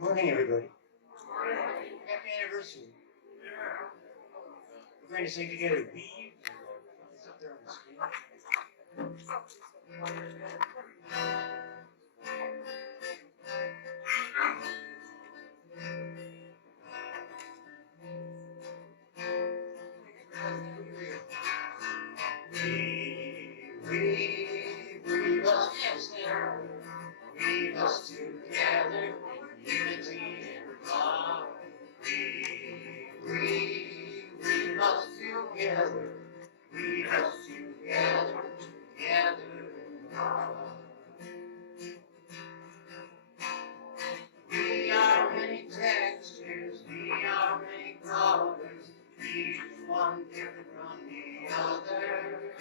Good morning, everybody. Happy anniversary. We're going to sing together. Be. It's up there on the screen. We must stand. We must together in unity and love. We must together. We must together in love. We are many textures, we are many colors, each one different from the other.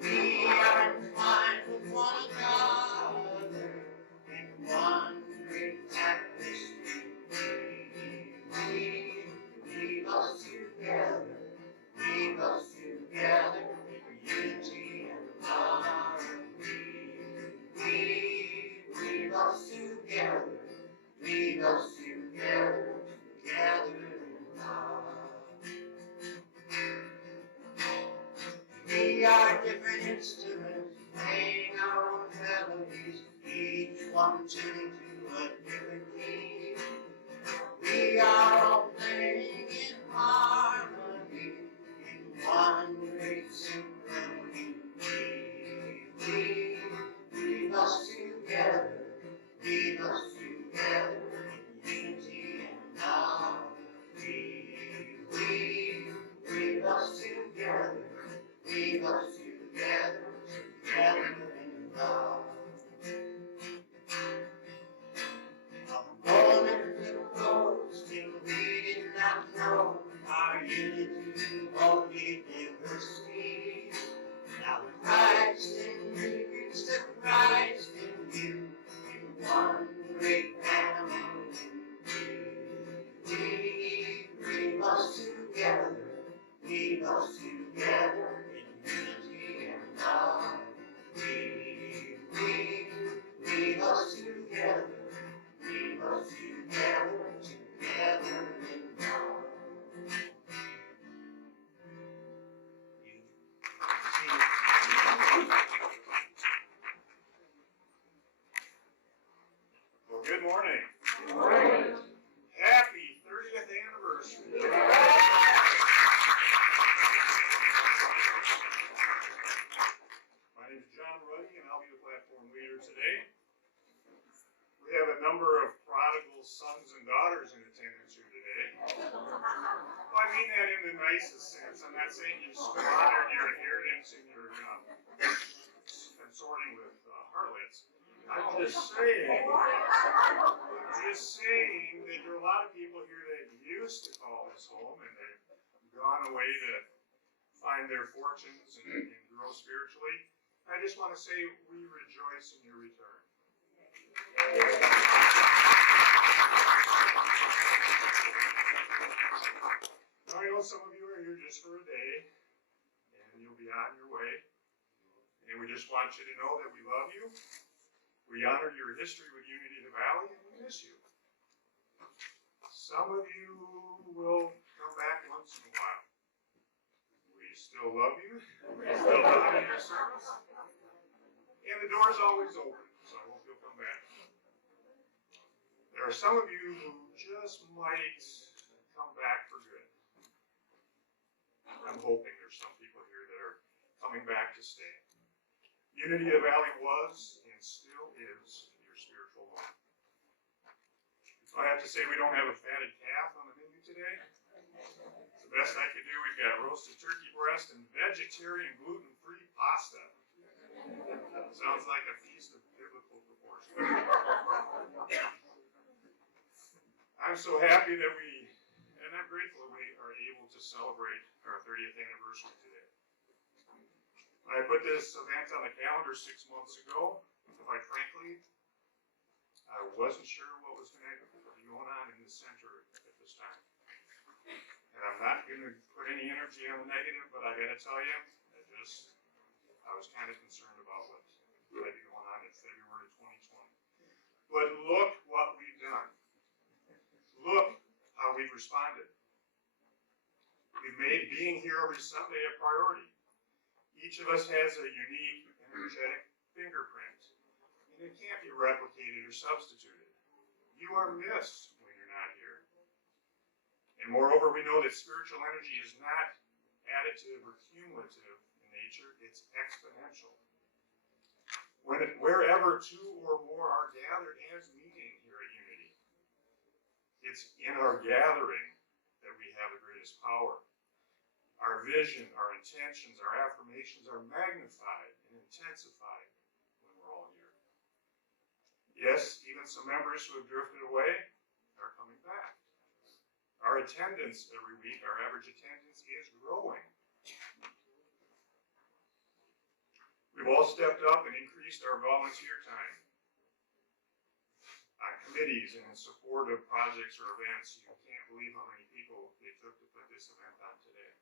We are entwined with one another in one great tapestry. We must together in unity and love. We must together in love. We are different instruments, playing our own melodies, each one tuning to a different key. We are all playing in harmony, in one great symphony. We must together in unity and love. We must together in love. A moment ago, still we did not know our unity only diversity. Now Christ in me reached the Christ in you, in one great family. We must together in unity and love. We must together in love. Well, good morning. Good morning. Happy 30th anniversary. I'll be the platform leader today. We have a number of prodigal sons and daughters in attendance here today. Well, I mean that in the nicest sense. I'm not saying you squandered your inheritance in your consorting with harlots. I'm just saying that there are a lot of people here that used to call this home and they've gone away to find their fortunes and grow spiritually. I just want to say we rejoice in your return. Now, I know some of you are here just for a day, and you'll be on your way. And we just want you to know that we love you. We honor your history with Unity of the Valley, and we miss you. Some of you will come back once in a while. We still love you. We still honor your service. And the door's always open, so I hope you'll come back. There are some of you who just might come back for good. I'm hoping there's some people here that are coming back to stay. Unity of the Valley was and still is your spiritual home. I have to say we don't have a fatted calf on the menu today. It's the best I could do. We've got roasted turkey breast and vegetarian gluten-free pasta. Sounds like a feast of biblical proportions. I'm so happy that and I'm grateful that we are able to celebrate our 30th anniversary today. When I put this event on the calendar 6 months ago, quite frankly, I wasn't sure what was going to be going on in the center at this time. And I'm not going to put any energy on the negative, but I got to tell you, I was kind of concerned about what might be going on in February 2020. But look what we've done. we've responded. We've made being here every Sunday a priority. Each of us has a unique, energetic fingerprint, and it can't be replicated or substituted. You are missed when you're not here. And moreover, we know that spiritual energy is not additive or cumulative in nature, it's exponential. Wherever two or more are gathered as meeting here at Unity, it's in our gathering that we have the greatest power. Our vision, our intentions, our affirmations are magnified and intensified when we're all here. Yes, even some members who have drifted away are coming back. Our attendance every week, our average attendance is growing. We've all stepped up and increased our volunteer time on committees and in support of projects or events. You can't believe how many people they took to put this event on today.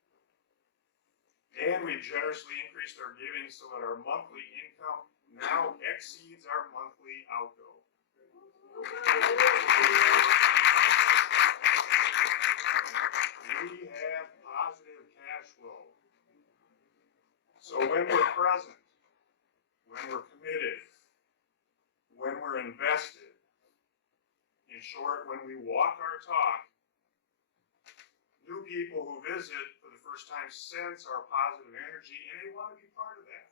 And we've generously increased our giving so that our monthly income now exceeds our monthly outgo. We have positive cash flow. So when we're present, when we're committed, when we're invested, in short, when we walk our talk, new people who visit for the first time sense our positive energy and they want to be part of that.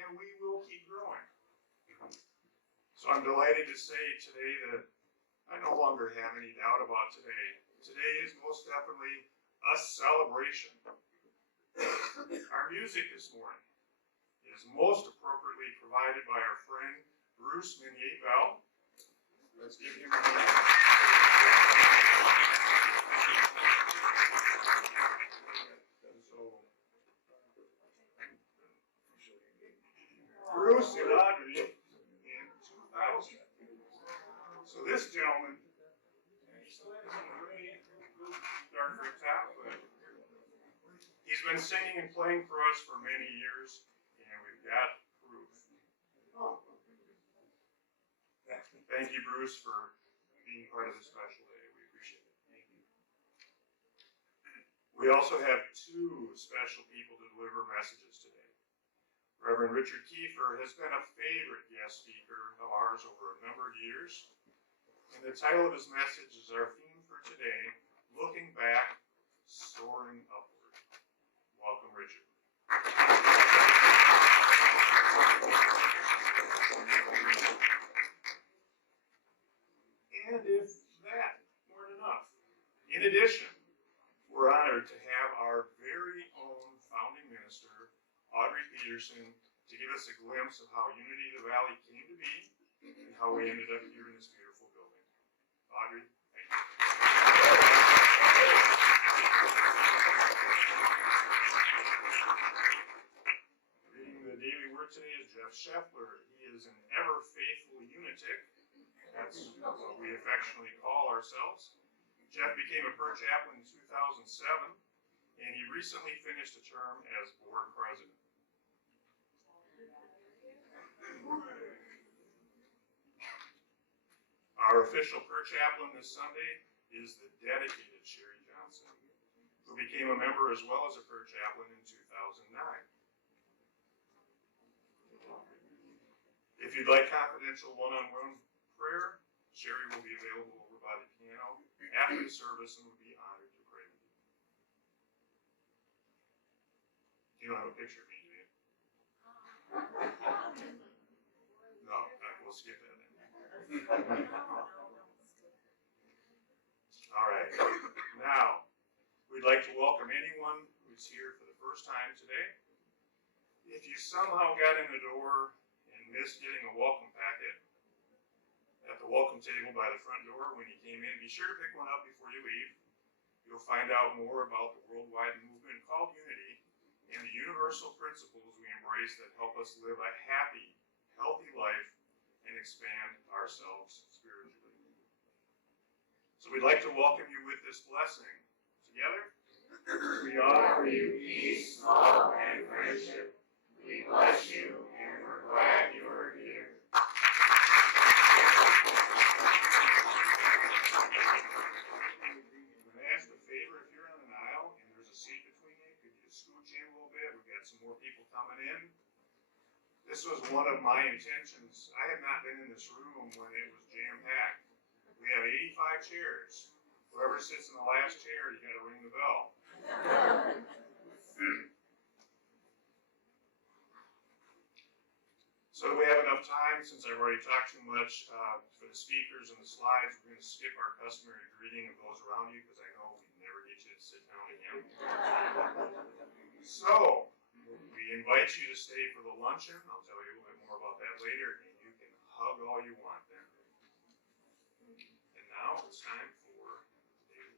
And we will keep growing. So I'm delighted to say today that I no longer have any doubt about today. Today is most definitely a celebration. Our music this morning is most appropriately provided by our friend Bruce Minier-Bell. Let's give him a hand. Bruce and Audrey in 2000. So this gentleman, he still has some really dark red top, but he's been singing and playing for us for many years, and we've got proof. Thank you, Bruce, for being part of this special day. We appreciate it. Thank you. We also have two special people to deliver messages today. Reverend Richard Kiefer has been a favorite guest speaker of ours over a number of years. And the title of his message is our theme for today, Looking Back, Soaring Upward. Welcome, Richard. And if that weren't enough, in addition, we're honored to have our very own founding minister, Audrey Peterson, to give us a glimpse of how Unity of the Valley came to be and how we ended up here in this beautiful building. Audrey, thank you. Reading the daily word today is Jeff Scheffler. He is an ever faithful unitic. That's what we affectionately call ourselves. Jeff became a per chaplain in 2007, and he recently finished a term as board president. Our official per chaplain this Sunday is the dedicated Sherry Johnson, who became a member as well as a per chaplain in 2009. If you'd like confidential one-on-one prayer, Sherry will be available over by the piano after the service and would be honored to pray with you. You don't have a picture of me, do you? No, we'll skip that then. All right. Now, we'd like to welcome anyone who's here for the first time today. If you somehow got in the door and missed getting a welcome packet at the welcome table by the front door when you came in, be sure to pick one up before you leave. You'll find out more about the worldwide movement called Unity and the universal principles we embrace that help us live a happy, healthy life and expand ourselves spiritually. So we'd like to welcome you with this blessing. Together, we offer you peace, love, and friendship. We bless you, and we're glad you are here. went in. This was one of my intentions. I had not been in this room when it was jam-packed. We have 85 chairs. Whoever sits in the last chair, you gotta ring the bell. So do we have enough time, since I've already talked too much, for the speakers and the slides? We're gonna skip our customary greeting of those around you, because I know we never get you to sit down again. So, we invite you to stay for the luncheon. I'll tell you a little bit more about that later, and you can hug all you want then. And now it's time for David.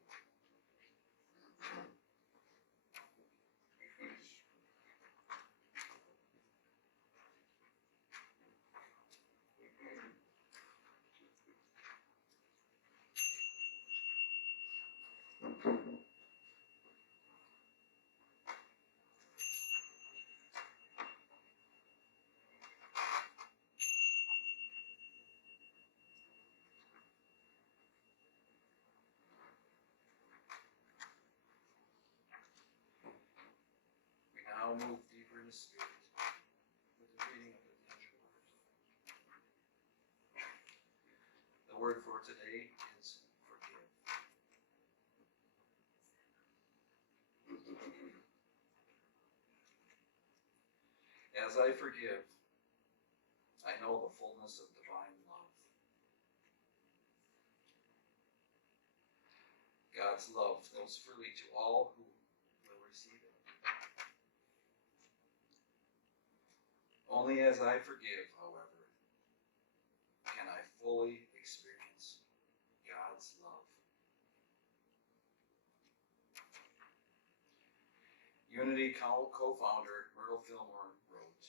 We now move deeper into spirit with the reading of the ancient word. The word for today is forgive. As I forgive, I know the fullness of divine love. God's love flows freely to all who will receive it. Only as I forgive, however, can I fully experience God's love. Unity co-founder Myrtle Fillmore wrote,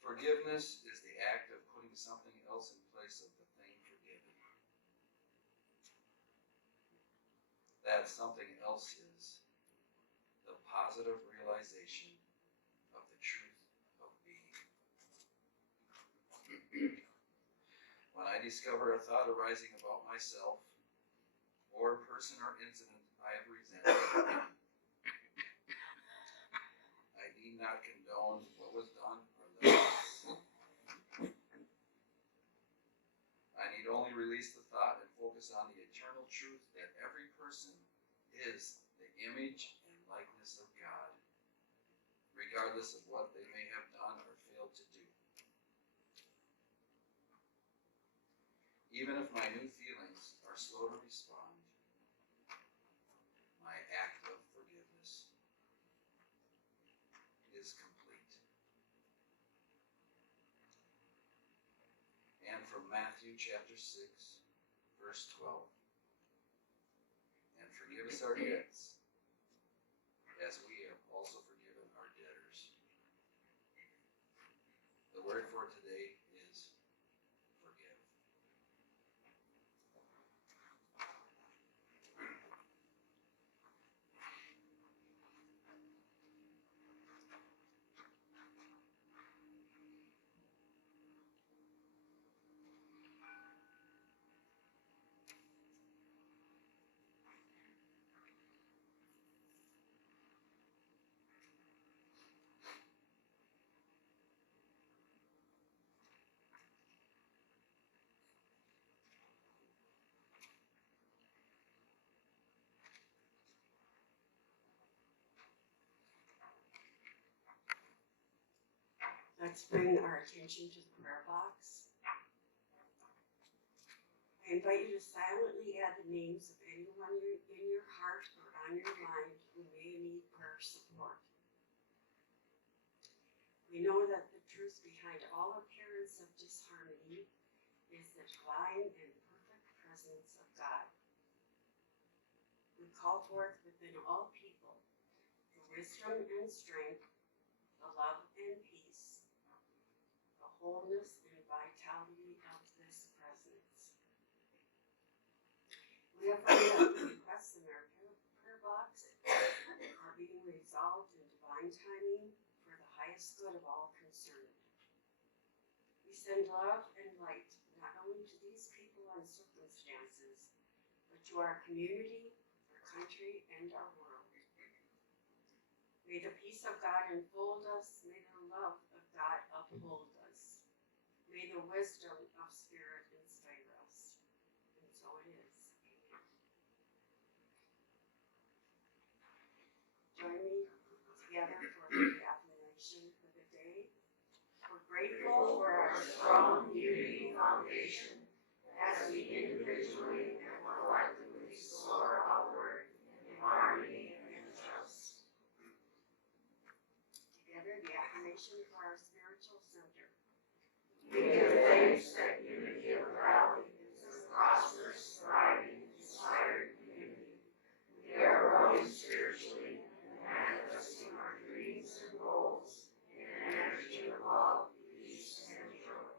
"Forgiveness is the act of putting something else in place of the thing forgiven. That something else is the positive realization of the truth of being. When I discover a thought arising about myself, or a person or incident I have resented, I need not condone what was done or left. I need only release the thought and focus on the eternal truth that every person is the image and likeness of God, regardless of what they may have done or failed to do. Even if my new feelings are slow to respond, my act of forgiveness is complete." And from Matthew chapter 6, verse 12. "And forgive us our debts, as we have also forgiven our debtors." The word for today is forgive. Let's bring our attention to the prayer box. I invite you to silently add the names of anyone in your heart or on your mind who may need prayer support. We know that the truth behind all appearance of disharmony is the divine and perfect presence of God. We call forth within all people the wisdom and strength, the love and peace, the wholeness and vitality of this presence. We have found that the requests in our prayer box are being resolved in divine timing for the highest good of all concerned. We send love and light not only to these people and circumstances, but to our community, our country, and our world. May the peace of God enfold us. May the love of God uphold us. May the wisdom of Spirit inspire us. And so it is. Amen. Join me together for the affirmation for the day. We're grateful for our strong unity foundation as we individually and collectively soar upward in harmony and trust. Together, the affirmation for our spiritual center. We give thanks that Unity of Valley is a prosperous, thriving, inspired community. We are growing spiritually and manifesting our dreams and goals in an energy of love, peace, and joy.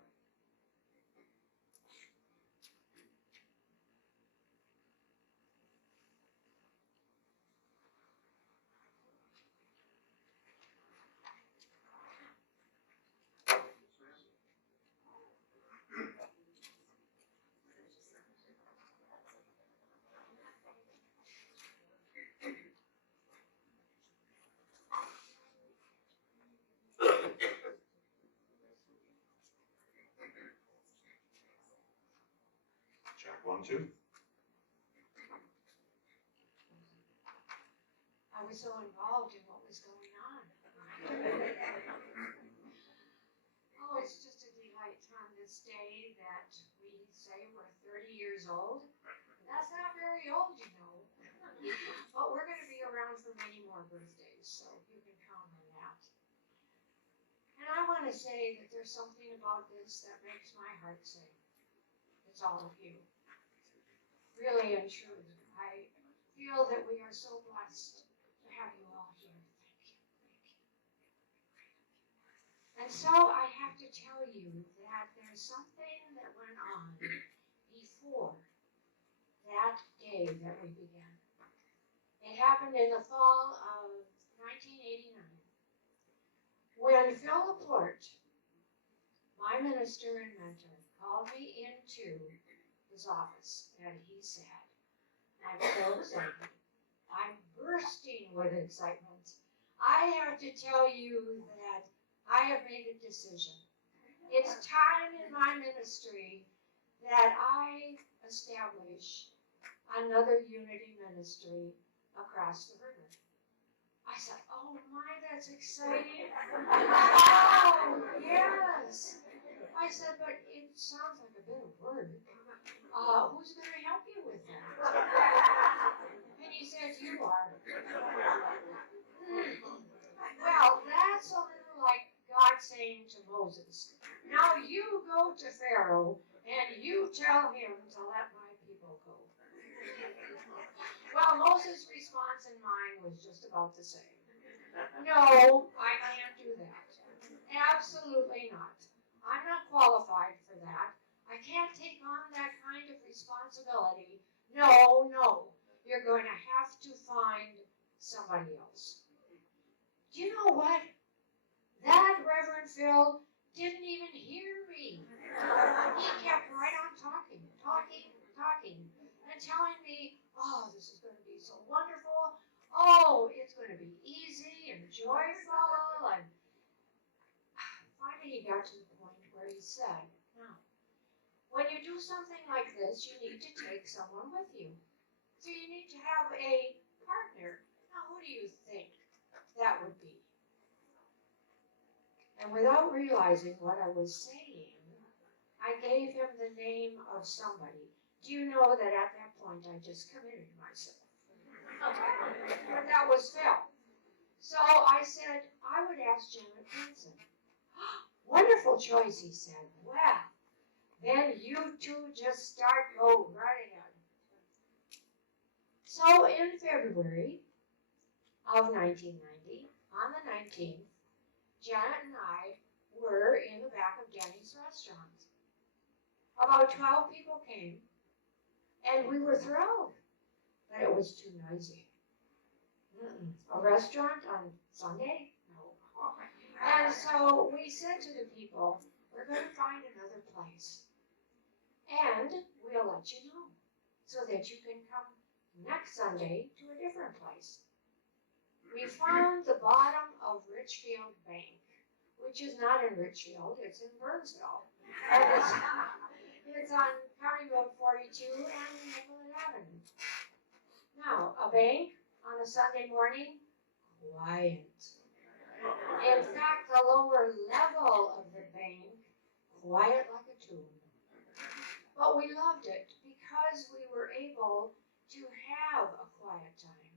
Check 1, 2. I was so involved in what was going on. Oh, it's just a delight on this day that we say we're 30 years old. That's not very old, you know. But we're going to be around for many more birthdays, so you can count on that. And I want to say that there's something about this that makes my heart sing. It's all of you. Really and truly, I feel that we are so blessed to have you all here. Thank you. Thank you. And so I have to tell you that there's something that went on before that day that we began. It happened in the fall of 1989 when Phil Laporte, my minister and mentor, called me into his office and he said, I'm so excited. I'm bursting with excitement. I have to tell you that I have made a decision. It's time in my ministry that I establish another unity ministry across the river. I said, oh my, that's exciting. Oh, yes. I said, but it sounds like a bit of work. Who's going to help you with that? And he said, you are. Well, that's a little like God saying to Moses, now you go to Pharaoh and you tell him to let my people go. Well, Moses' response and mine was just about the same. No, I can't do that. Absolutely not. I'm not qualified for that. I can't take on that kind of responsibility. No, no. You're going to have to find somebody else. Do you know what? That Reverend Phil didn't even hear me. He kept right on talking, and telling me, oh, this is going to be so wonderful. Oh, it's going to be easy and joyful. And finally he got to the point where he said, now, when you do something like this, you need to take someone with you. So you need to have a partner. Now, who do you think that would be? And without realizing what I was saying, I gave him the name of somebody. Do you know that at that point I just committed myself? But that was Phil. So I said, I would ask Janet Peterson. Wonderful choice, he said. Well, then you two just go right ahead. So in February of 1990, on the 19th, Janet and I were in the back of Denny's restaurant. About 12 people came, and we were thrilled, but it was too noisy. A restaurant on Sunday? No. And so we said to the people, we're going to find another place, and we'll let you know, so that you can come next Sunday to a different place. we found the bottom of Richfield Bank, which is not in Richfield, it's in Burnsville. And it's on County Road 42 and Nicollet Avenue. Now, a bank on a Sunday morning, quiet. In fact, the lower level of the bank, quiet like a tomb. But we loved it because we were able to have a quiet time.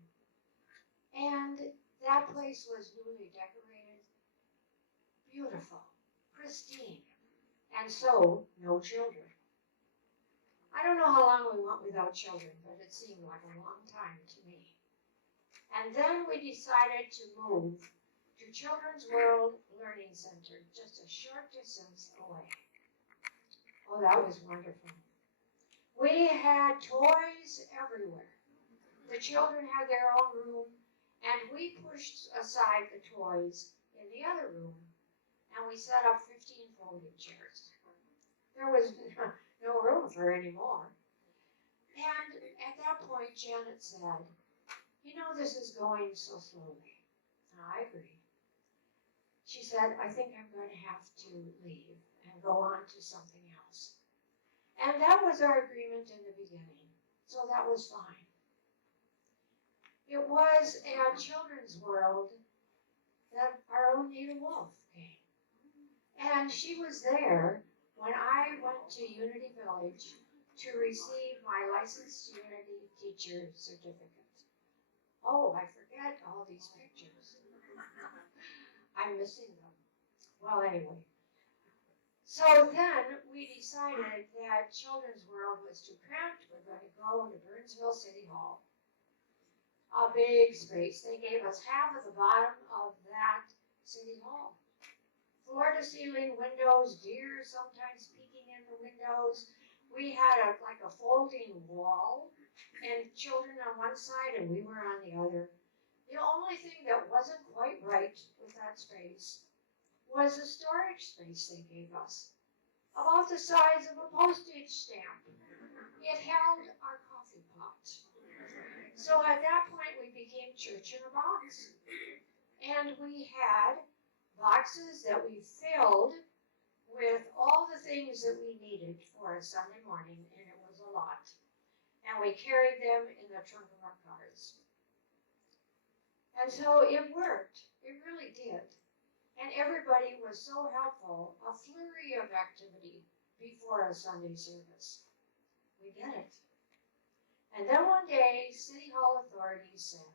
And that place was newly decorated, beautiful, pristine, and so no children. I don't know how long we went without children, but it seemed like a long time to me. And then we decided to move to Children's World Learning Center, just a short distance away. Oh, that was wonderful. We had toys everywhere. The children had their own room, and we pushed aside the toys in the other room, and we set up 15 folding chairs. There was no room for any more. And at that point, Janet said, "You know, this is going so slowly." And I agreed. She said, "I think I'm going to have to leave and go on to something else." And that was our agreement in the beginning, so that was fine. It was at Children's World that our own Nita Wolf came. And she was there when I went to Unity Village to receive my licensed Unity teacher certificate. Oh, I forget all these pictures. I'm missing them. Well, anyway. So then we decided that Children's World was too cramped. We're going to go to Burnsville City Hall. A big space. They gave us half of the bottom of that City Hall. Floor-to-ceiling windows, deer sometimes peeking in the windows. We had like a folding wall, and children on one side and we were on the other. The only thing that wasn't quite right with that space was the storage space they gave us, about the size of a postage stamp. It held our coffee pot. So at that point we became church in a box. And we had boxes that we filled with all the things that we needed for a Sunday morning, and it was a lot. And we carried them in the trunk of our cars. And so it worked. It really did. And everybody was so helpful, a flurry of activity before a Sunday service. We get it. And then one day, City Hall authorities said,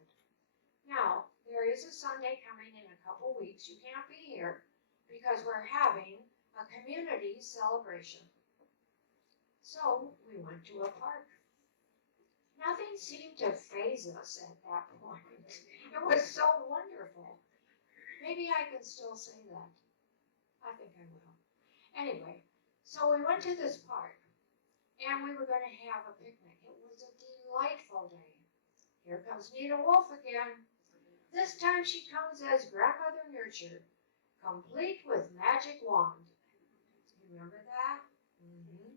"Now, there is a Sunday coming in a couple weeks. You can't be here because we're having a community celebration." So we went to a park. Nothing seemed to faze us at that point. It was so wonderful. Maybe I can still say that. I think I will. Anyway, so we went to this park, and we were going to have a picnic. It was a delightful day. Here comes Nita Wolf again. This time she comes as Grandmother Nurture, complete with magic wand. Remember that? Mm-hmm.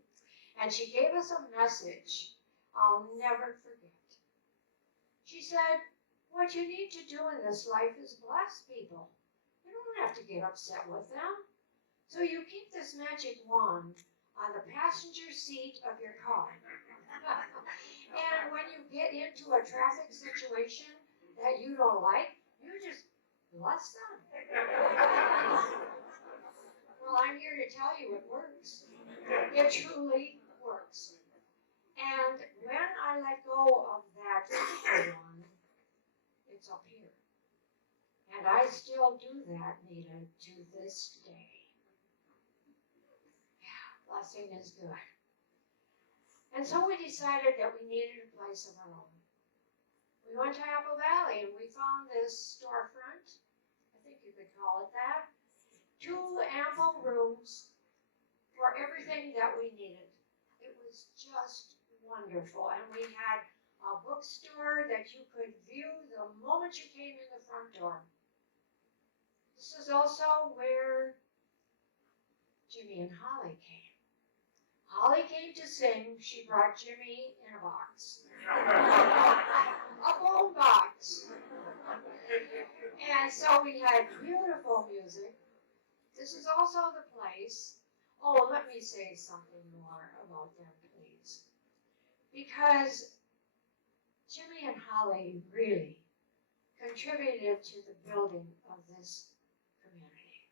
And she gave us a message I'll never forget. She said, "What you need to do in this life is bless people. You don't have to get upset with them. So you keep this magic wand on the passenger seat of your car. And when you get into a traffic situation that you don't like, you just bless them." Well, I'm here to tell you it works. It truly works. And when I let go of that wand, it's up here. And I still do that, Nita, to this day. Yeah, blessing is good. And so we decided that we needed a place of our own. We went to Apple Valley and we found this storefront, I think you could call it that, 2 ample rooms for everything that we needed. It was just wonderful. And we had a bookstore that you could view the moment you came in the front door. This is also where Jimmy and Holly came. Holly came to sing. She brought Jimmy in a box. A bone box. And so we had beautiful music. This is also the place. Oh, let me say something more about them, please. Because Jimmy and Holly really contributed to the building of this community.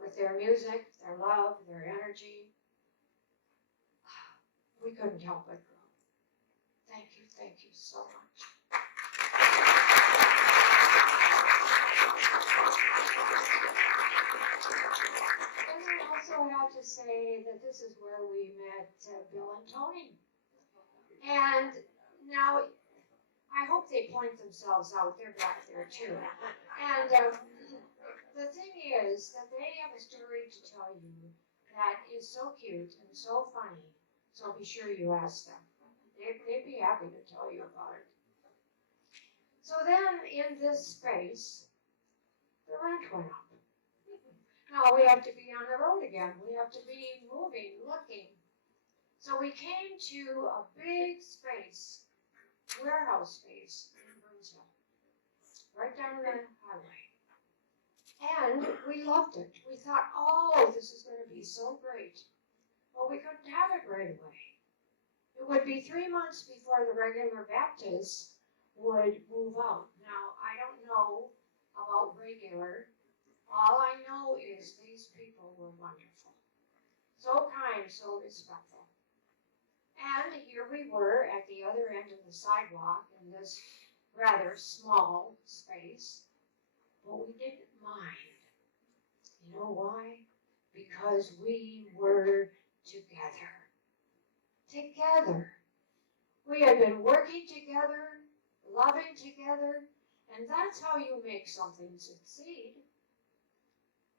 With their music, their love, their energy, we couldn't help but grow. Thank you so much. And I also have to say that this is where we met Bill and Tony. And now, I hope they point themselves out. They're back there too. And the thing is that they have a story to tell you that is so cute and so funny. So be sure you ask them. They'd be happy to tell you about it. So then in this space, the rent went up. Now we have to be on the road again. We have to be moving, looking. So we came to a big space, warehouse space in Burnsville, right down the highway. And we loved it. We thought, oh, this is going to be so great. Well, we couldn't have it right away. It would be 3 months before the regular Baptists would move out. Now, I don't know about regular. All I know is these people were wonderful. So kind, so respectful. And here we were at the other end of the sidewalk in this rather small space. But we didn't mind. You know why? Because we were together. Together. We had been working together, loving together, and that's how you make something succeed.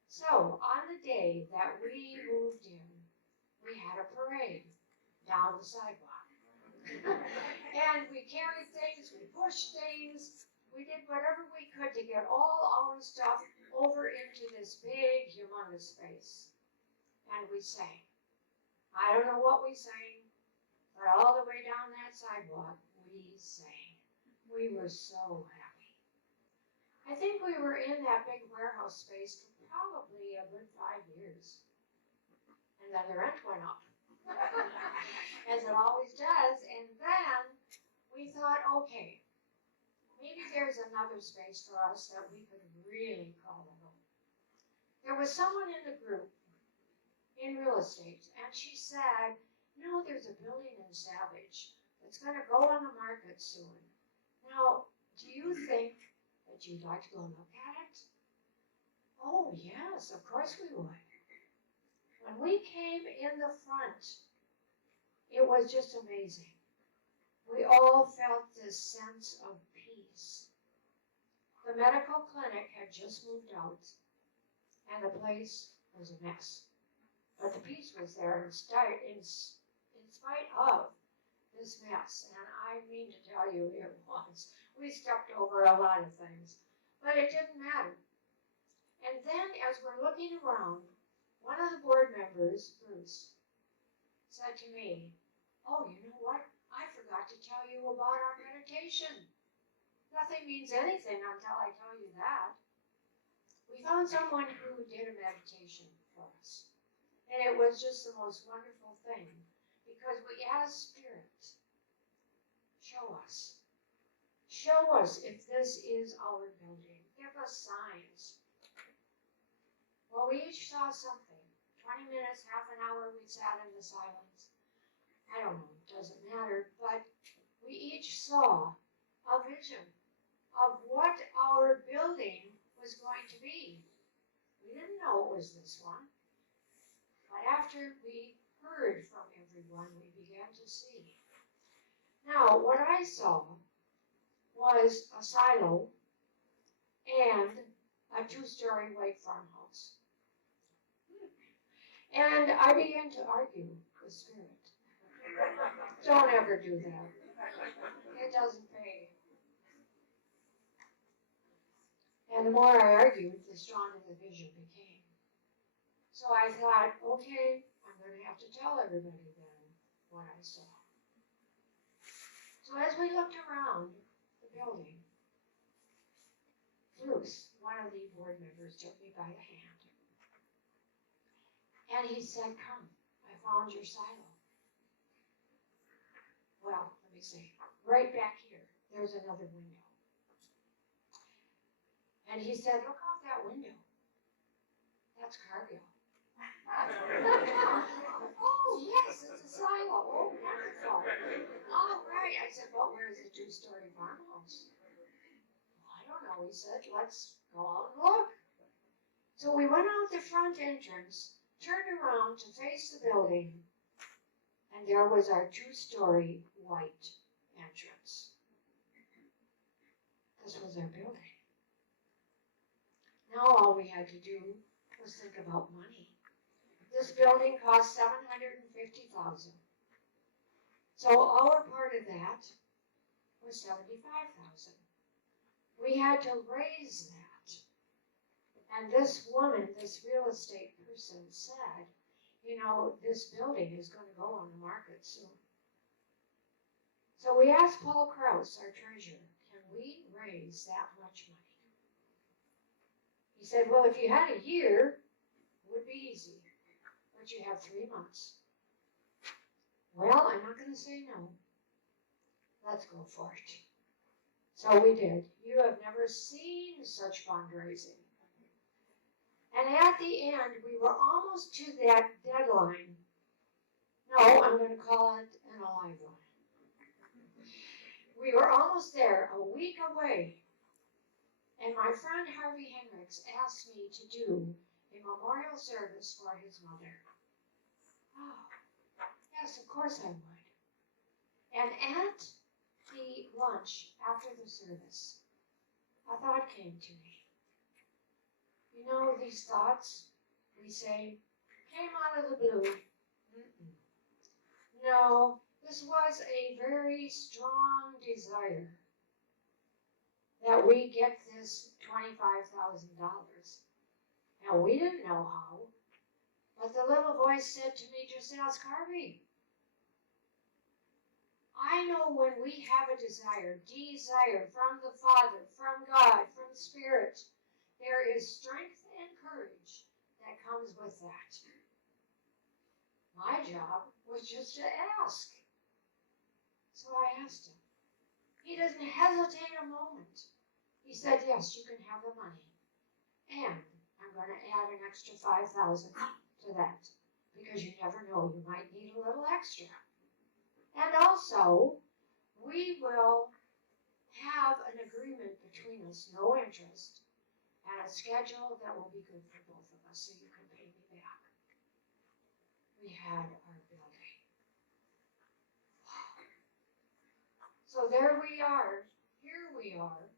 So, on the day that we moved in, we had a parade down the sidewalk. And we carried things, we pushed things, we did whatever we could to get all our stuff over into this big, humongous space. And we sang. I don't know what we sang, but all the way down that sidewalk, we sang. We were so happy. I think we were in that big warehouse space for probably a good 5 years. And then the rent went up, as it always does. And then we thought, okay, maybe there's another space for us that we could really call a home. There was someone in the group in real estate, and she said, you know, there's a building in Savage that's going to go on the market soon. Now, do you think that you'd like to go look at it? Oh, yes, of course we would. When we came in the front, it was just amazing. We all felt this sense of peace. The medical clinic had just moved out, and the place was a mess. But the peace was there in spite of this mess. And I mean to tell you, it was. We stepped over a lot of things, but it didn't matter. And then as we're looking around, one of the board members, Bruce, said to me, oh, you know what? I forgot to tell you about our meditation. Nothing means anything until I tell you that. We found someone who did a meditation for us. And it was just the most wonderful thing, because we asked Spirit, show us. Show us if this is our building. Give us signs. Well, we each saw something. 20 minutes, half an hour, we sat in the silence. I don't know, it doesn't matter, but we each saw a vision of what our building was going to be. We didn't know it was this one. But after we heard from everyone, we began to see. Now, what I saw was a silo and a 2-story white farmhouse. And I began to argue with Spirit. Don't ever do that. It doesn't pay. And the more I argued, the stronger the vision became. So I thought, okay, I'm going to have to tell everybody then what I saw. So as we looked around the building, Bruce, one of the board members, took me by the hand. And he said, come, I found your silo. Well, let me see, right back here, there's another window. And he said, look out that window. That's cargo. Oh, yes, it's a silo. Oh, wonderful. All right. I said, well, where's the two-story farmhouse? Well, I don't know. He said, let's go out and look. So we went out the front entrance, turned around to face the building, and there was our two-story white entrance. This was our building. Now all we had to do was think about money. This building cost $750,000. So our part of that was $75,000. We had to raise that. And this woman, this real estate person said, you know, this building is going to go on the market soon. So we asked Paul Krause, our treasurer, can we raise that much money? He said, well, if you had a year, it would be easy, but you have 3 months. Well, I'm not going to say no. Let's go for it. So we did. You have never seen such fundraising. And at the end, we were almost to that deadline. No, I'm going to call it an alive one. We were almost there, a week away. And my friend Harvey Hendricks asked me to do a memorial service for his mother. Oh, yes, of course I would. And at the lunch after the service, a thought came to me. You know, these thoughts, we say, came out of the blue. No, this was a very strong desire that we get this $25,000. Now, we didn't know how, but the little voice said to me, just ask Harvey. I know when we have a desire from the Father, from God, from Spirit, there is strength and courage that comes with that. My job was just to ask. So I asked him. He doesn't hesitate a moment. He said, yes, you can have the money. And I'm going to add an extra $5,000 to that. Because you never know, you might need a little extra. And also, we will have an agreement between us, no interest, and a schedule that will be good for both of us, so you can pay me back. We had our building. So there we are, here we are,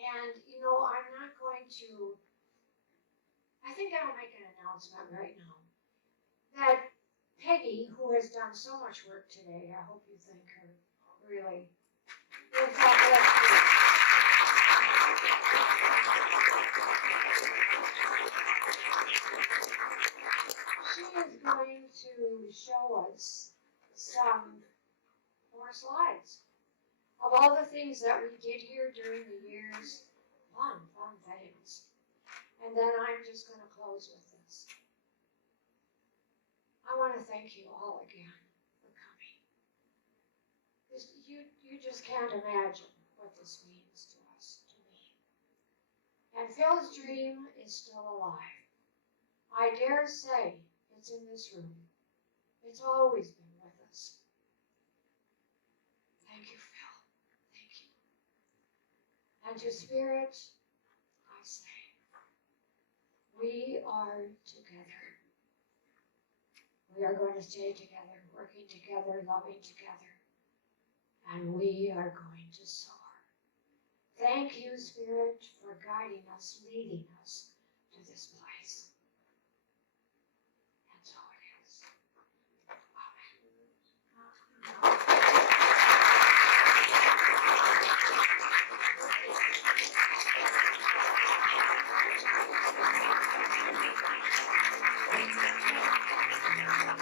and you know, I'm not going to, I think I'll make an announcement right now, that Peggy, who has done so much work today, I hope you thank her, really. In fact, let's do it. She is going to show us some more slides of all the things that we did here during the years. Fun things. And then I'm just going to close with this. I want to thank you all again for coming. You just can't imagine what this means to us, to me. And Phil's dream is still alive. I dare say it's in this room. It's always been with us. Thank you, Phil. Thank you. And to Spirit, I say, we are together. We are going to stay together, working together, loving together. And we are going to soar. Thank you, Spirit, for guiding us, leading us to this place. And so it is. Amen.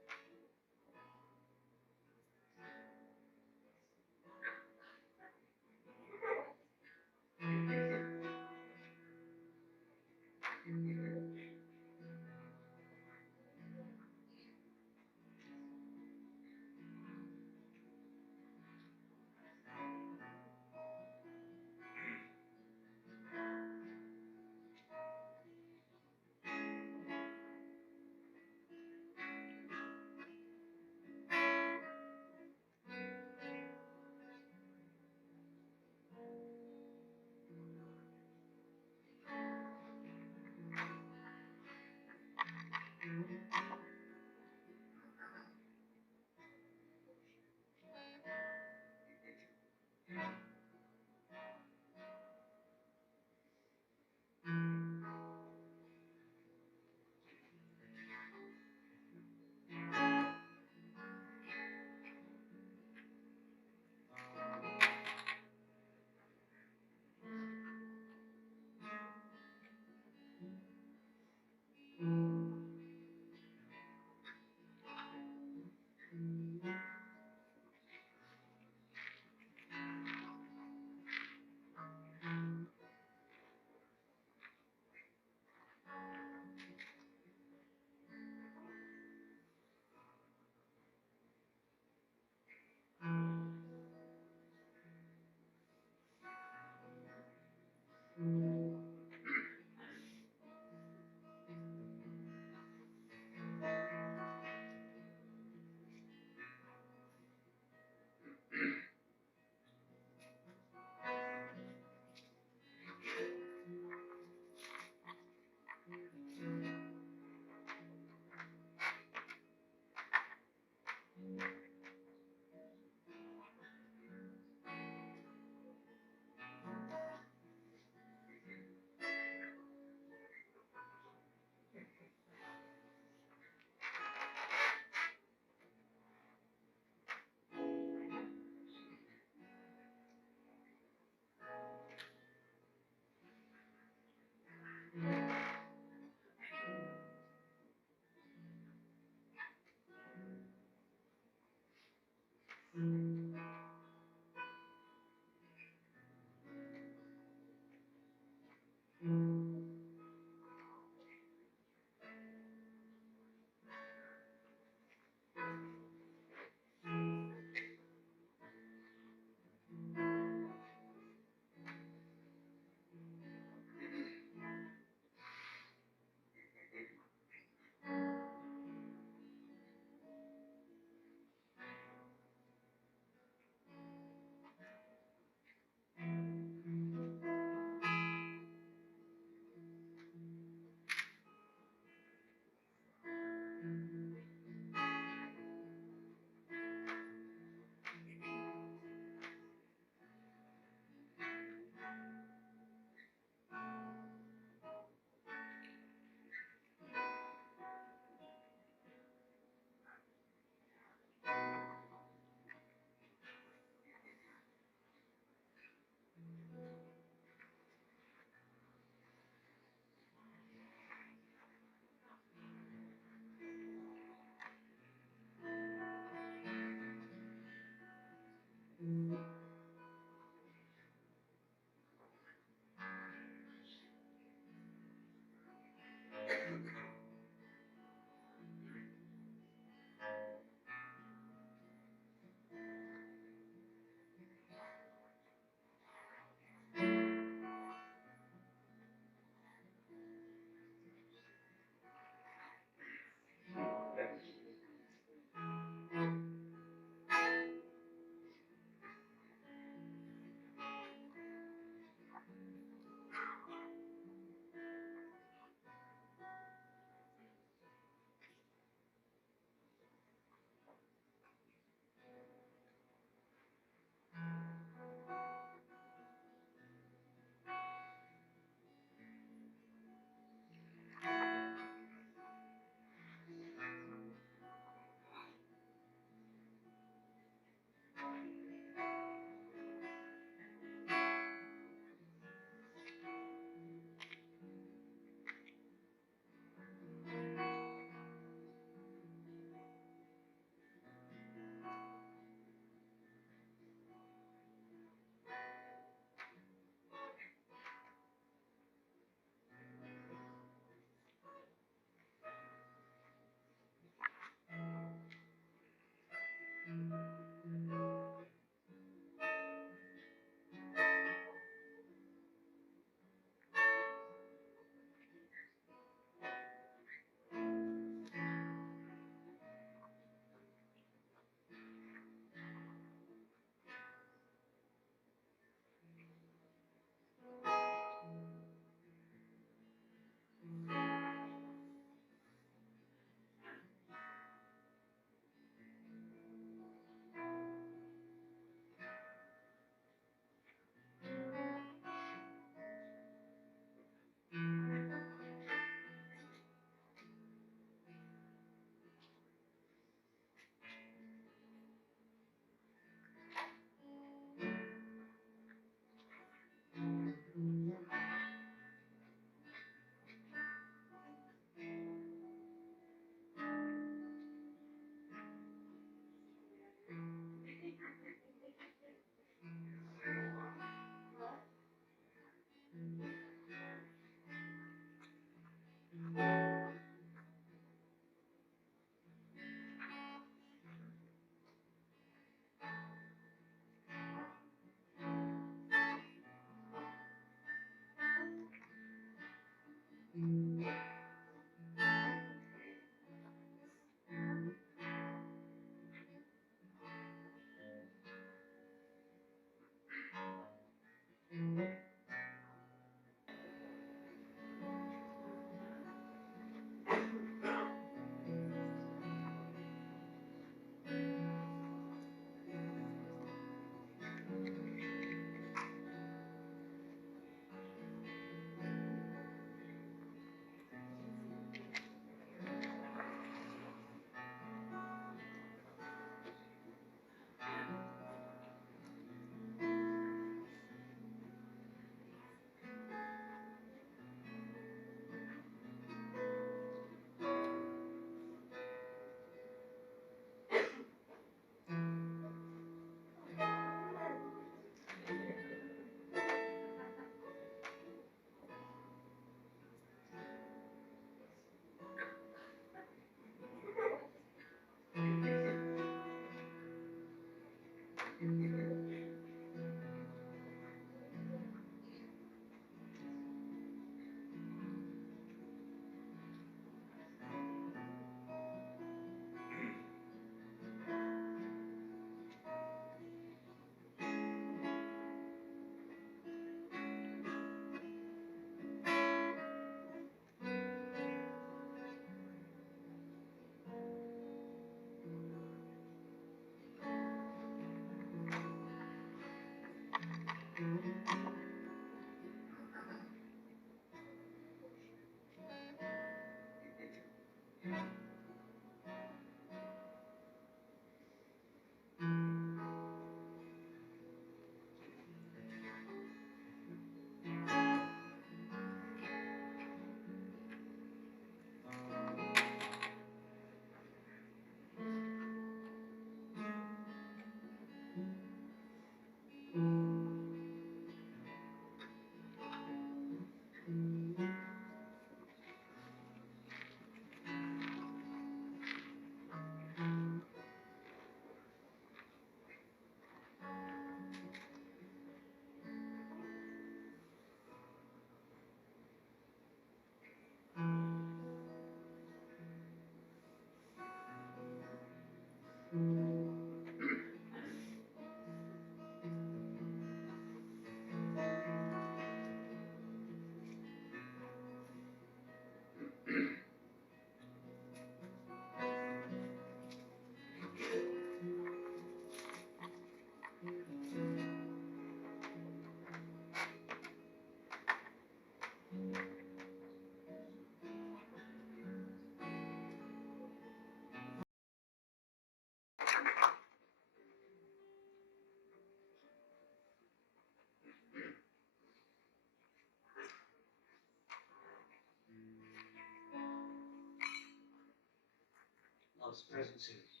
Love's presence is.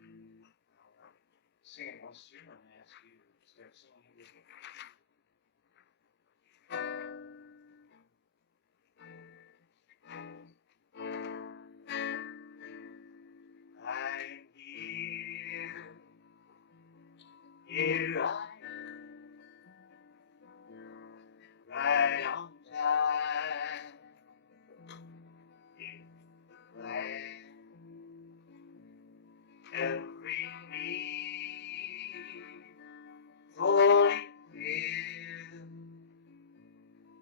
I'll sing it once through and I ask you to start singing it with me. I'm here, here I am, right on time, in the plan, every need fully filled,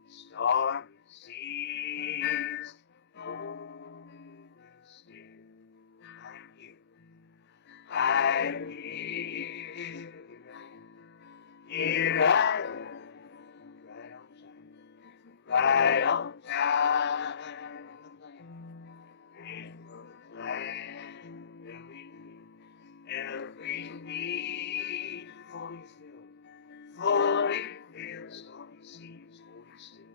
stormy seas, holy still. I'm here. I'm here, here I am, right on time, in the land, every need fully filled, stormy seas, holy still,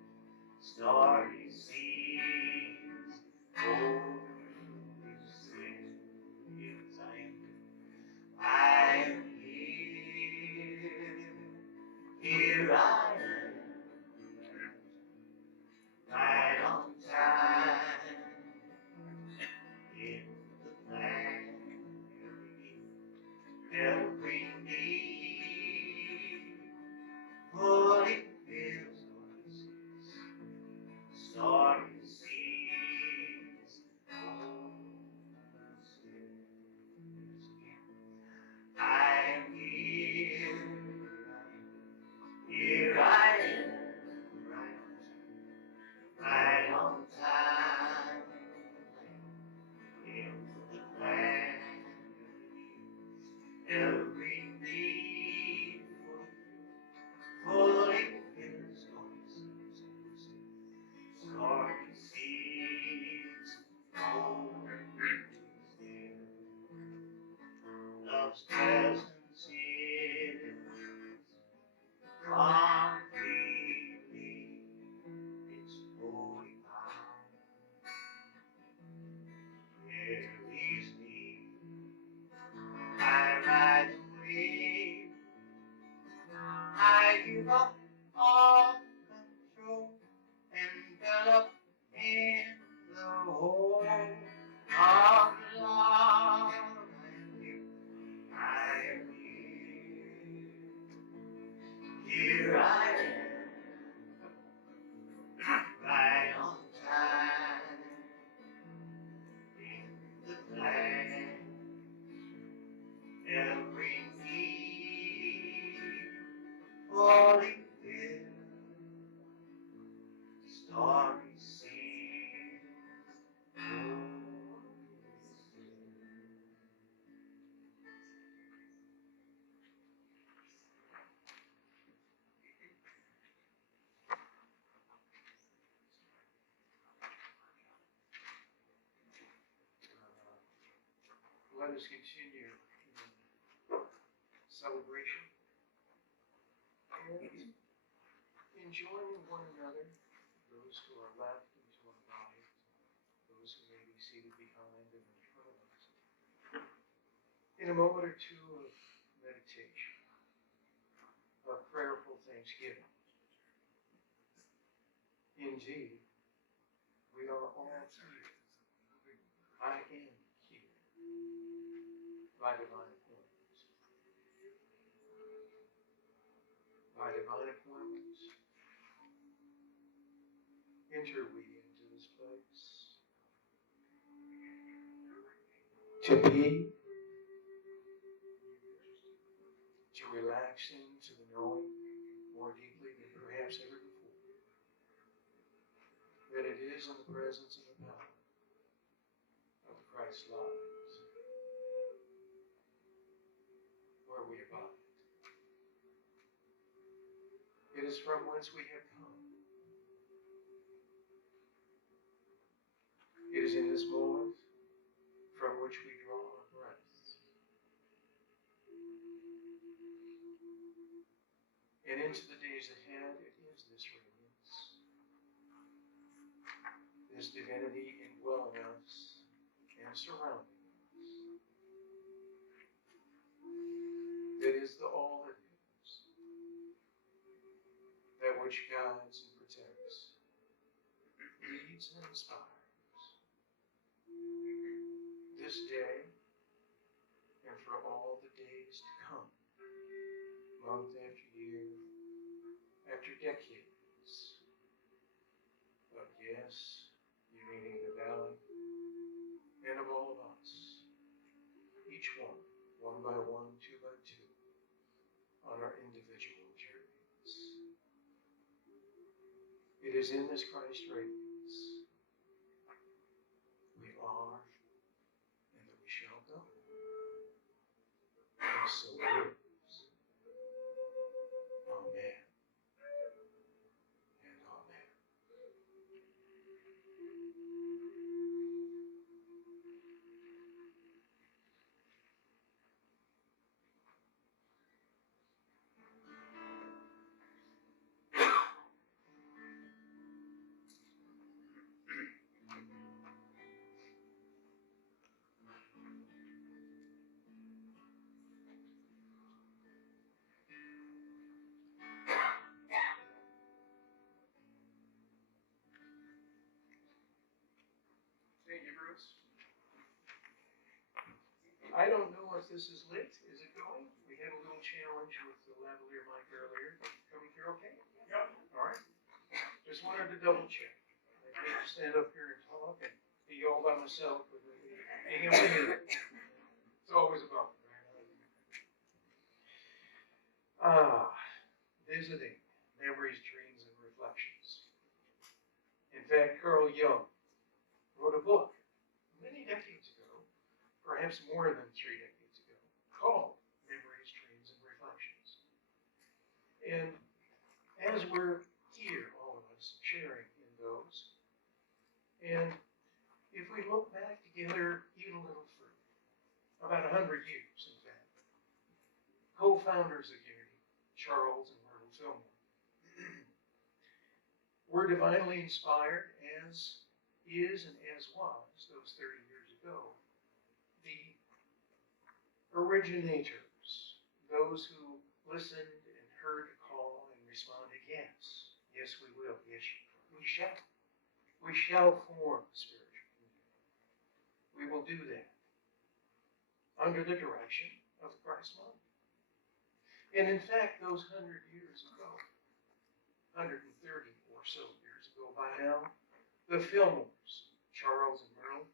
starry seas, holy still, yes I am here I am, right on time, in the plan, every need, fully filled, stormy seas, I'm here I am, right on time, in the land, every need fully filled, stormy seas, love's presence is completely, its holy power carries me. I ride the wave, I give up all control, enveloped in the whole of love. I am here I am, right on time, in the plan, every need fully filled, stormy seas, let us continue in celebration and in joining one another, those who are left and to our right, those who may be seated behind and in front of us, in a moment or two of meditation, of prayerful thanksgiving. Indeed, we are all here. I am here by divine appointment. By divine appointment, enter we into this place to be, to relax into the knowing more deeply than perhaps ever before, that it is in the presence and the power of Christ's lives where we abide. It is from whence we have come. It is in this moment from which we draw our breath. And into the days ahead, it is this radiance, this divinity indwelling us and surrounding us, that is the all that is, that which guides and protects, leads and inspires this day and for all the days to come, month after year, after decades of yes, uniting the valley, and of all of us, each one by one, two by two, on our individual journeys. It is in this Christ radiance we are and that we shall go. And so it is. Amen and amen. Thank you, Bruce. I don't know if this is lit. Is it going? We had a little challenge with the lavalier mic earlier. Coming through okay? Yep. All right. Just wanted to double check. I hate to stand up here and talk and be all by myself with being able to hear it. It's always about me, right? Visiting memories, dreams, and reflections. In fact, Carl Jung wrote a book many decades ago, perhaps more than 3 decades ago, called Memories, Dreams, and Reflections. And as we're here, all of us, sharing in those, and if we look back together even a little further, about 100 years, in fact, co-founders of Unity, Charles and Myrtle Fillmore, were divinely inspired, as is and as was those 30 years ago, the originators, those who listened and heard the call and responded, yes, yes we will, yes we shall. We shall form a spiritual community. We will do that under the direction of Christ's mind. And in fact, those 100 years ago, 130 or so years ago by now, the Fillmores, Charles and Myrtle,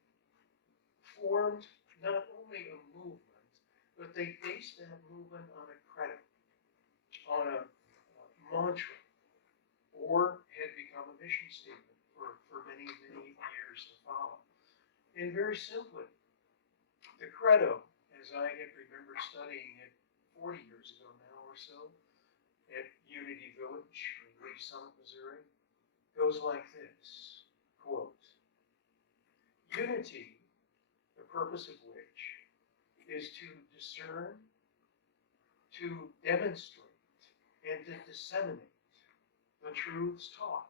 formed not only a movement, but they based that movement on a credo, on a mantra, or had become a mission statement for many, many years to follow. And very simply, the credo, as I had remembered studying it 40 years ago now or so, at Unity Village in Lee's Summit, Missouri, goes like this, quote, unity, the purpose of which is to discern, to demonstrate, and to disseminate the truths taught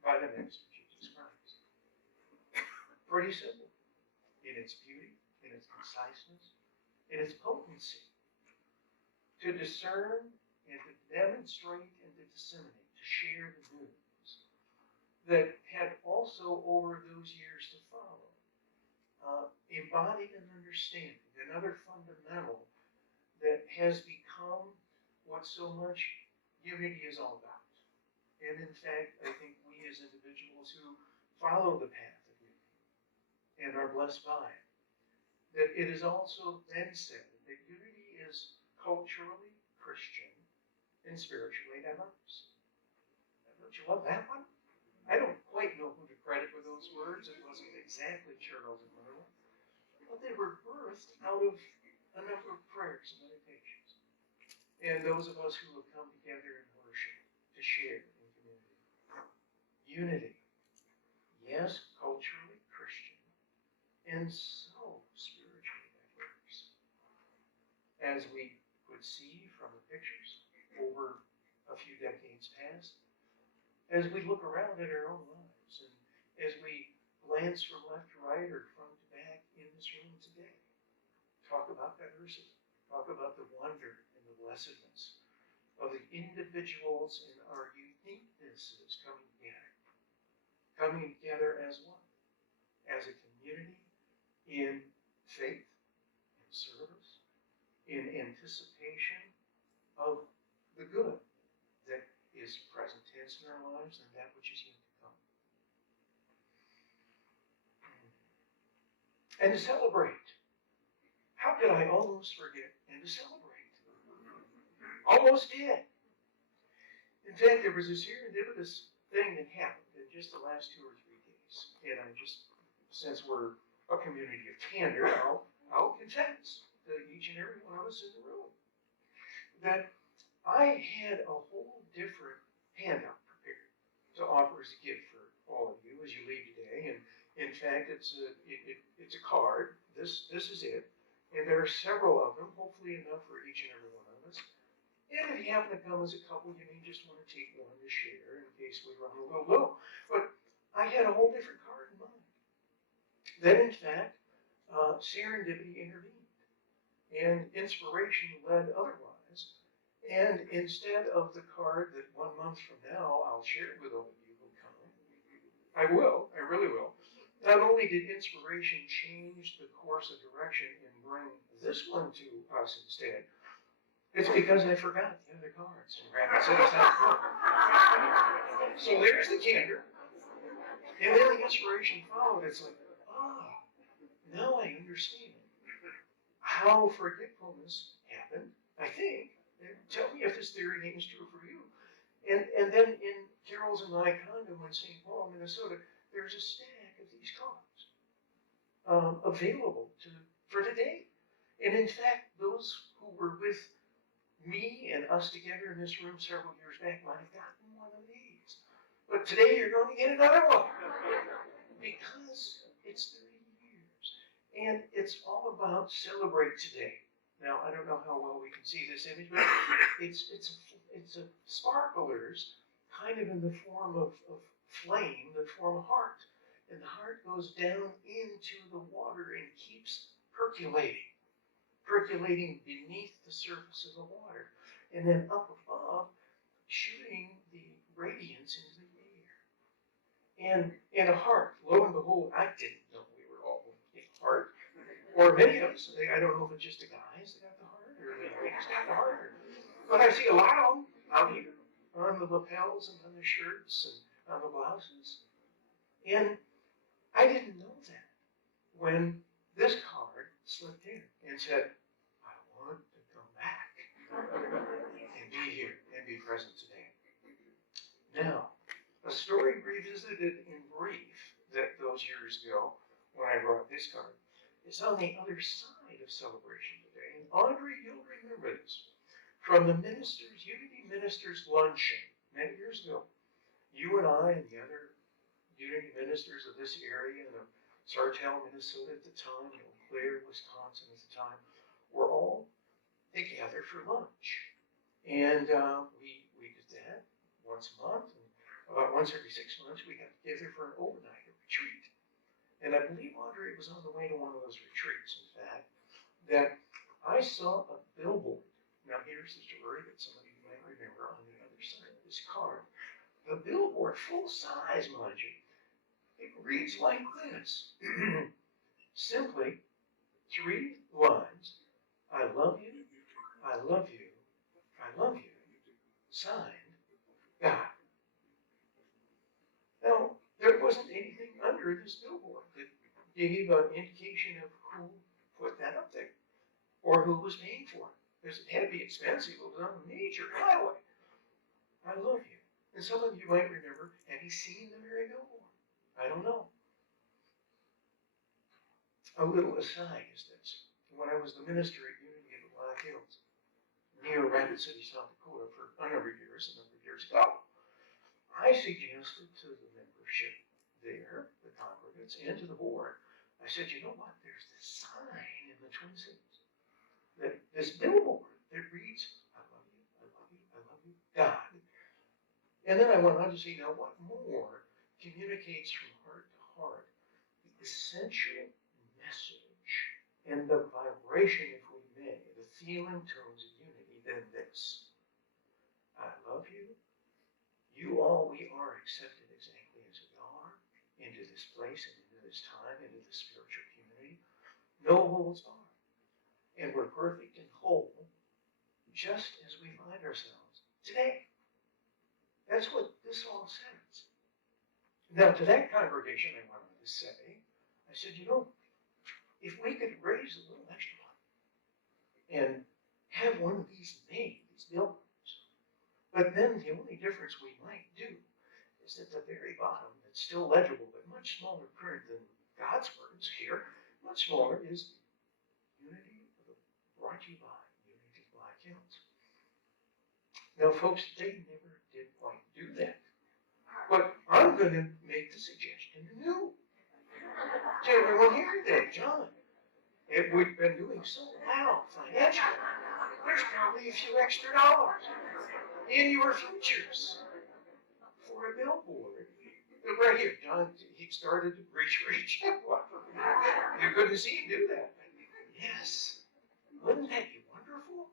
by the Master Jesus Christ. Pretty simple in its beauty, in its conciseness, in its potency. To discern and to demonstrate and to disseminate, to share the news that had also over those years to follow embodied an understanding, another fundamental that has become what so much unity is all about. And in fact, I think we as individuals who follow the path of unity and are blessed by it, that it is also then said that unity is culturally Christian and spiritually diverse. Don't you love that one? I don't quite know who to credit for those words. It wasn't exactly Charles and Merlin, but they were birthed out of a number of prayers and meditations. And those of us who have come together in worship to share in community. Unity. Yes, culturally Christian, and so spiritually diverse. As we could see from the pictures over a few decades past, as we look around at our own lives, and as we glance from left to right or front to back in this room today, talk about diversity, talk about the wonder and the blessedness of the individuals and our uniquenesses coming together as one, as a community in faith, in service, in anticipation of the good that is present tense in our lives and that which is yet to come. And to celebrate. How could I almost forget and to celebrate? Almost did. In fact, there was a serendipitous thing that happened in just the last 2 or 3 days. And I just, since we're a community of candor, I'll confess to each and every one of us in the room that I had a whole different handout prepared to offer as a gift for all of you as you leave today. And in fact, it's a card. This is it. And there are several of them, hopefully enough for each and every one of us. And if you happen to come as a couple, you may just want to take one to share in case we run a little low. But I had a whole different card in mind. Then, in fact, serendipity intervened. And inspiration led otherwise. And instead of the card that 1 month from now I'll share with all of you who come, I really will. Not only did inspiration change the course of direction and bring this one to us instead, it's because I forgot the other cards and grabbed it aside. So there's the candor. And then the inspiration followed. It's like, now I understand how forgetfulness happened, I think. And tell me if this theory hangs true for you. And then in Carol's and my condo in St. Paul, Minnesota, there's a stack of these cards available for today. And in fact, those who were with me and us together in this room several years back might have gotten one of these. But today you're going to get another one. Because it's 30 years. And it's all about celebrate today. Now, I don't know how well we can see this image, but it's a sparklers kind of in the form of flame that form a heart. And the heart goes down into the water and keeps percolating beneath the surface of the water. And then up above, shooting the radiance into the air. And in a heart, lo and behold, I didn't know we were all in a heart. Or many of us, I don't know if it's just the guys that got the heart, or the ladies got the heart. But I see a lot of them out here on the lapels and on the shirts and on the blouses. And I didn't know that when this card slipped in and said, I want to come back and be here and be present today. Now, a story revisited in brief that those years ago when I brought this card is on the other side of celebration today. And Audrey, you'll remember this. From the Unity Ministers Luncheon many years ago, you and I and the other Unity ministers of this area and of Sartell, Minnesota at the time, and Eau Claire, Wisconsin at the time, were all together for lunch. And we did that once a month, and about once every 6 months we got together for an overnight retreat. And I believe Audrey was on the way to one of those retreats, in fact, that I saw a billboard. Now here's the story that some of you might remember on the other side of this card. The billboard, full size, mind you, it reads like this. Simply 3 lines. I love you, I love you, I love you. Signed, God. Now, there wasn't anything under this billboard that gave an indication of who put that up there or who was paying for it. Because it had to be expensive. It was on a major highway. I love you. And some of you might remember, have you seen the very billboard? I don't know. A little aside is this. When I was the minister at Unity of the Black Hills, near Rapid City, South Dakota, for a number of years ago, I suggested to the membership there, the congregants, and to the board, I said, you know what, there's this sign in the Twin Cities, that this billboard that reads, I love you, I love you, I love you, God. And then I went on to say, now what more communicates from heart to heart the essential message and the vibration, if we may, the feeling tones of unity than this? I love you. You all, we are accepted exactly as we are into this place and into this time, into this spiritual community. No holds barred. And we're perfect and whole just as we find ourselves today. That's what this all says. Now, to that congregation, I wanted to say, I said, you know, if we could raise a little extra money and have one of these made, these billboards, but then the only difference we might do is at the very bottom, it's still legible, but much smaller print than God's words here, much smaller, is Unity brought to you by Unity Black Hills. Now, folks, they never did quite do that. But I'm going to make the suggestion anew to everyone here today. John, if we've been doing so well financially, there's probably a few extra dollars in your futures for a billboard. Right here, John, he started to reach for his checkbook. You couldn't see him do that. Yes. Wouldn't that be wonderful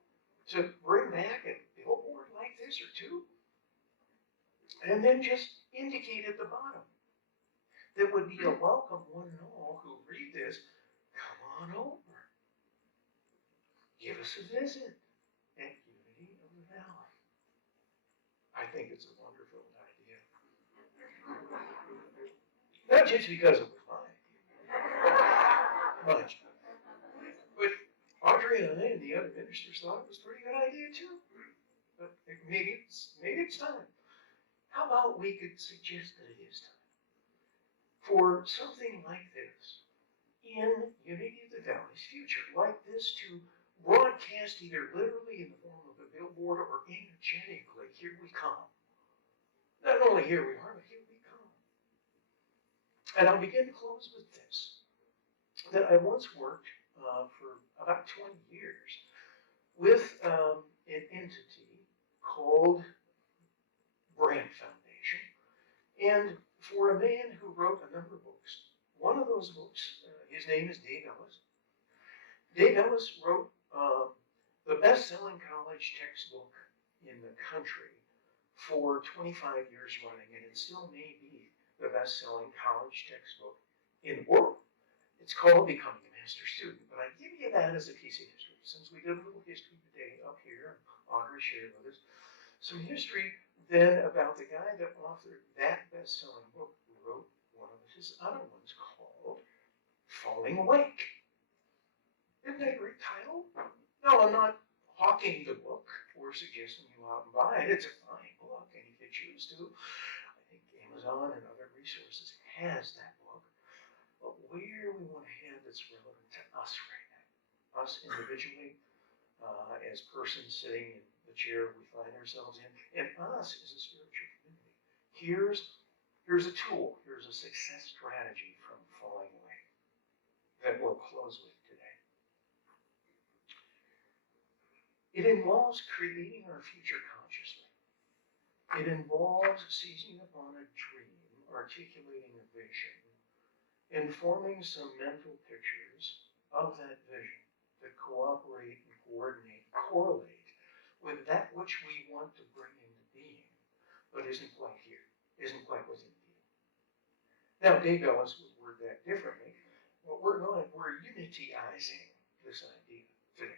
to bring back a billboard like this or two? And then just indicate at the bottom that would be a welcome one and all who read this. Come on over. Give us a visit at Unity of the Valley. I think it's a wonderful idea. Not just because it was mine. Much. But Audrey and I and the other ministers thought it was a pretty good idea too. But maybe it's time. How about we could suggest that it is time for something like this in Unity of the Valley's future, like this, to broadcast either literally in the form of a billboard or energetically, here we come. Not only here we are, but here we come. And I'll begin to close with this, that I once worked for about 20 years with an entity called Brand Foundation, and for a man who wrote a number of books. One of those books, his name is Dave Ellis. Dave Ellis wrote the best-selling college textbook in the country for 25 years running, and it still may be the best-selling college textbook in the world. It's called Becoming a Master Student, but I give you that as a piece of history. Since we did a little history today up here, Audrey shared with us some history then about the guy that authored that best-selling book, who wrote one of his other ones called Falling Awake. Isn't that a great title? No, I'm not hawking the book or suggesting you out and buy it. It's a fine book, and if you choose to, I think Amazon and other resources has that book. But where we want to head that's relevant to us right now, us individually, as persons sitting in the chair we find ourselves in, and us as a spiritual community. Here's a tool, here's a success strategy from falling away that we'll close with today. It involves creating our future consciously. It involves seizing upon a dream, articulating a vision, and forming some mental pictures of that vision that cooperate and coordinate, correlate with that which we want to bring into being, but isn't quite here, isn't quite within being. Now, Dave Ellis would word that differently. But we're unitizing this idea today.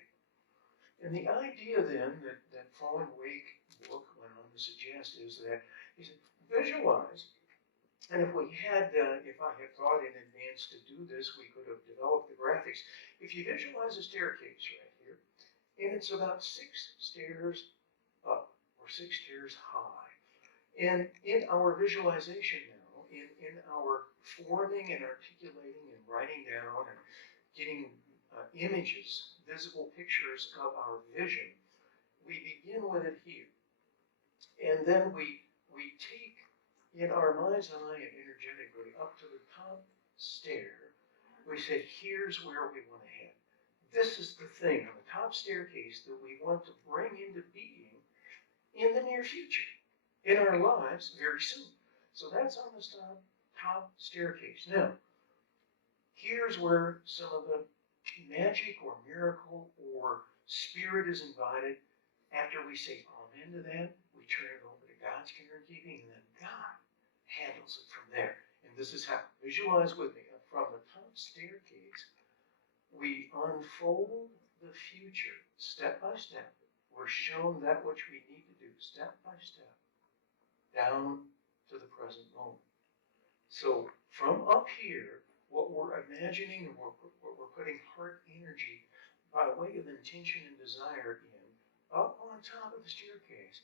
And the idea then that Falling Awake book went on to suggest is that he said, visualize. And if I had thought in advance to do this, we could have developed the graphics. If you visualize a staircase right here, and it's about 6 stairs up or 6 stairs high. And in our visualization now, in our forming and articulating and writing down and getting images, visible pictures of our vision, we begin with it here. And then we take in our mind's eye and energetically up to the top stair. We say, here's where we want to head. This is the thing on the top staircase that we want to bring into being in the near future, in our lives very soon. So that's on the top staircase. Now, here's where some of the magic or miracle or spirit is invited. After we say amen to that, we turn it over to God's care and keeping, and then God handles it from there. And this is how, visualize with me, from the top staircase, we unfold the future step by step. We're shown that which we need to do step by step, down to the present moment. So from up here, what we're imagining and what we're putting heart energy by way of intention and desire in, up on top of the staircase,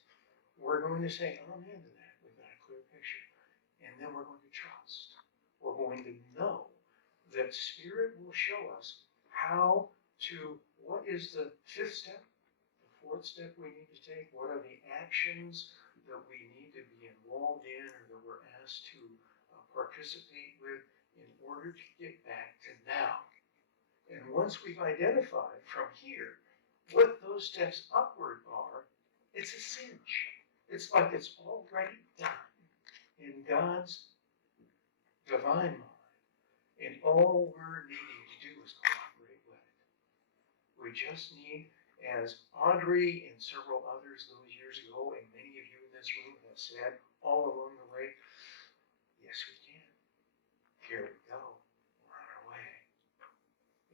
we're going to say amen to that. We've got a clear picture. And then we're going to trust. We're going to know that Spirit will show us how to, what is the 5th step, the 4th step we need to take, what are the actions that we need to be involved in or that we're asked to participate with in order to get back to now. And once we've identified from here what those steps upward are, it's a cinch. It's like it's already done in God's divine mind. And all we're needing to do is cooperate with it. We just need, as Audrey and several others those years ago, and many of you in this room have said all along the way, yes, we can. Here we go. We're on our way.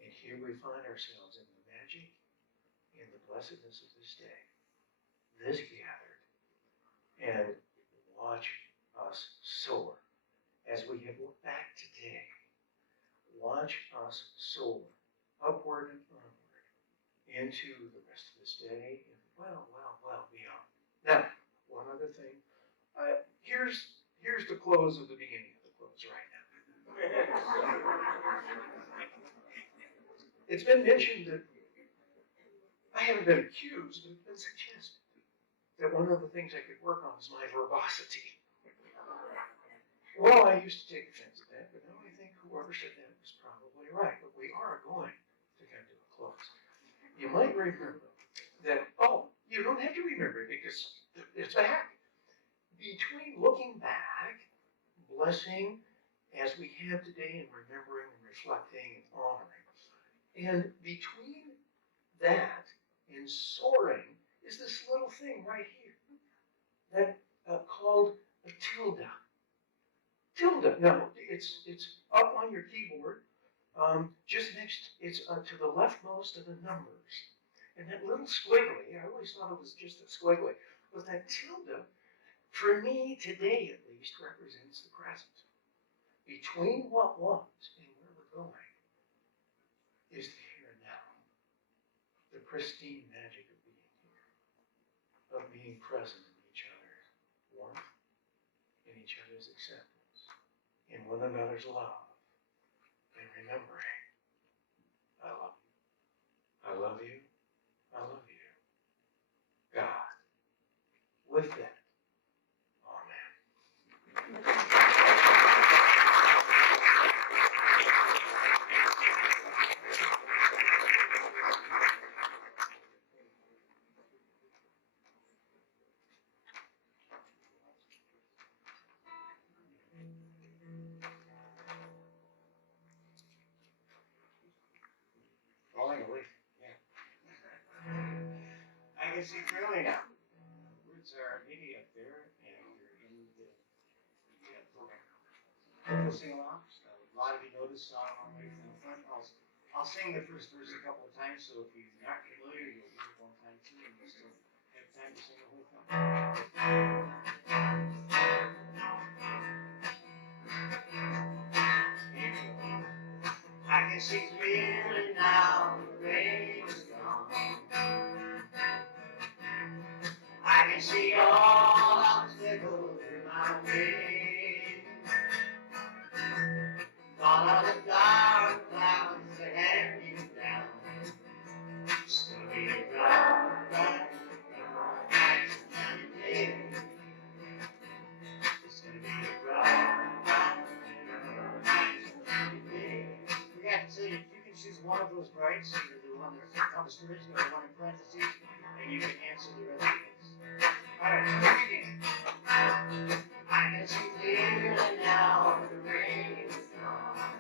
And here we find ourselves in the magic, in the blessedness of this day, this gathered, and watch us soar. As we have looked back today, watch us soar upward and onward into the rest of this day and well beyond. Now, one other thing. Here's the close of the beginning of the close right now. It's been mentioned that I haven't been accused, but it's been suggested that one of the things I could work on is my verbosity. Well, I used to take offense at that, but now I think whoever said that was probably right. But we are going to come to a close. You might remember that, you don't have to remember it because it's back. Between looking back, blessing, as we have today, and remembering and reflecting and honoring, and between that and soaring is this little thing right here that called a tilde. Tilde. Now, it's up on your keyboard, just next, it's to the leftmost of the numbers. And that little squiggly, I always thought it was just a squiggly, but that tilde, for me, today at least, represents the present. Between what was and where we're going is the here and now. The pristine magic of being here, of being present in each other's warmth, in each other's acceptance, in one another's love, and remembering, I love you. I love you. I love you. God. With that, can see clearly now. Words are maybe up there, and they're in the program. We'll sing along. A lot of you know this song all the way from the front. I'll sing the first verse a couple of times, so if you're not familiar, you'll hear it one time too, and you'll still have time to sing the whole thing. Here we go. I can see clearly now, the rain is gone. I can see all obstacles in my way. All of the dark clouds that have you down. It's gonna be a bright, bright, bright, sunny day. It's gonna be a bright, bright, bright, sunny day. We got to say, you can choose one of those brights, either the one that's on the original or the one in parentheses, and you can answer the rest of this. Alright, here we begin. I can see clearly now, the rain is gone.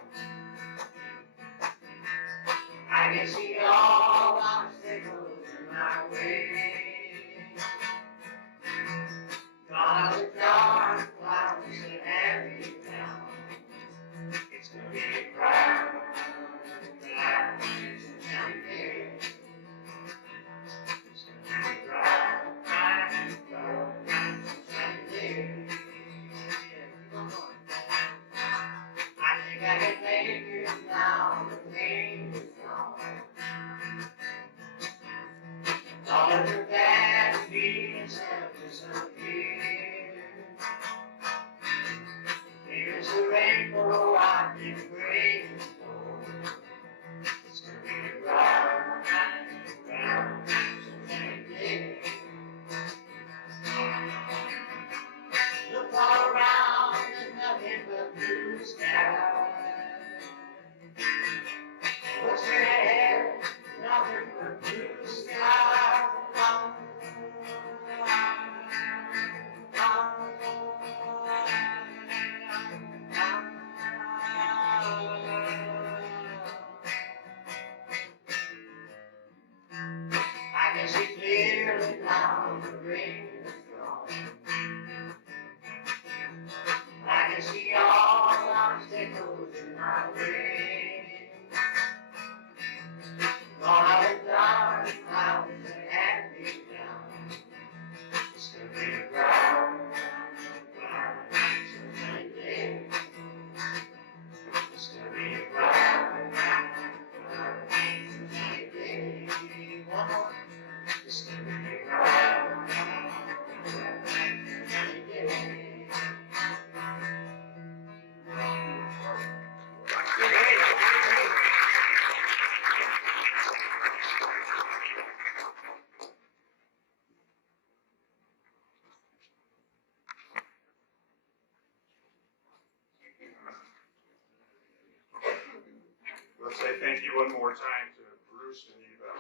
I can see all obstacles in my way. All the dark clouds that have me down. It's gonna be a bright, bright, sunny day. It's gonna be a bright, bright, bright, sunny day. Yeah, keep on going. I think I can make it now. The pain is gone. All of the bad feelings have disappeared. Here's the rainbow I've been waiting for. It's gonna be a bright, bright, sunny day. Look all around, there's nothing but blue sky. What's your head? Nothing but blue sky. I can see clearly now, the rain is gone. I can see all obstacles in my way. All the dark clouds that have me down. It's gonna be a bright, bright, sunny day. It's gonna be a bright, bright, sunny day. One more. It's gonna be a bright, bright, sunny day. Let's say thank you one more time to Bruce and Eva.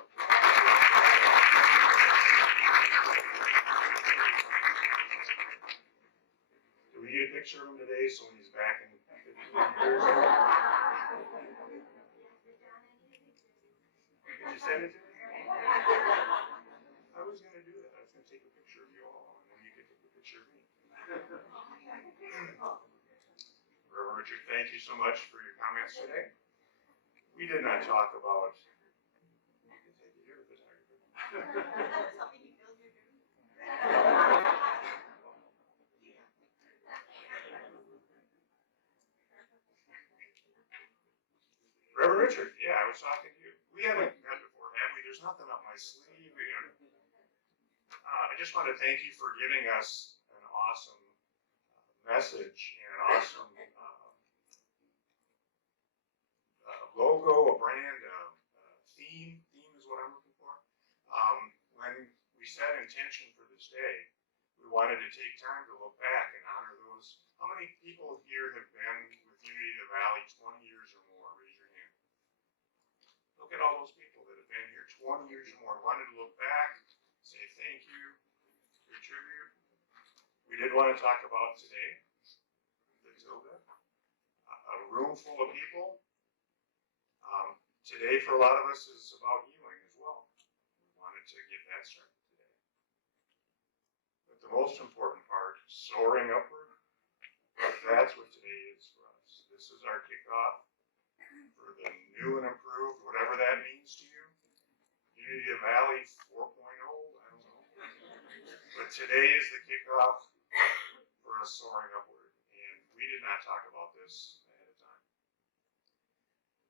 Did we get a picture of him today so when he's back in 15 years? Did you send it to me? I was going to do that. I was going to take a picture of you all, and then you could take a picture of me. Reverend Richard, thank you so much for your comments today. We did not talk about. You can take it here, photographer. Reverend Richard, yeah, I was talking to you. We haven't met before, have we? There's nothing up my sleeve. I just want to thank you for giving us an awesome message and an awesome logo, a brand, theme. Theme is what I'm looking for. When we set intention for this day, we wanted to take time to look back and honor those. How many people here have been with Unity of the Valley 20 years or more? Raise your hand. Look at all those people that have been here 20 years or more. Wanted to look back, say thank you, pay tribute. We did want to talk about today, the Tilda, a room full of people. Today, for a lot of us, is about healing as well. We wanted to get that started today. But the most important part, soaring upward, that's what today is for us. This is our kickoff for the new and improved, whatever that means to you. Unity of Valley 4.0, I don't know. But today is the kickoff for us soaring upward. And we did not talk about this ahead of time.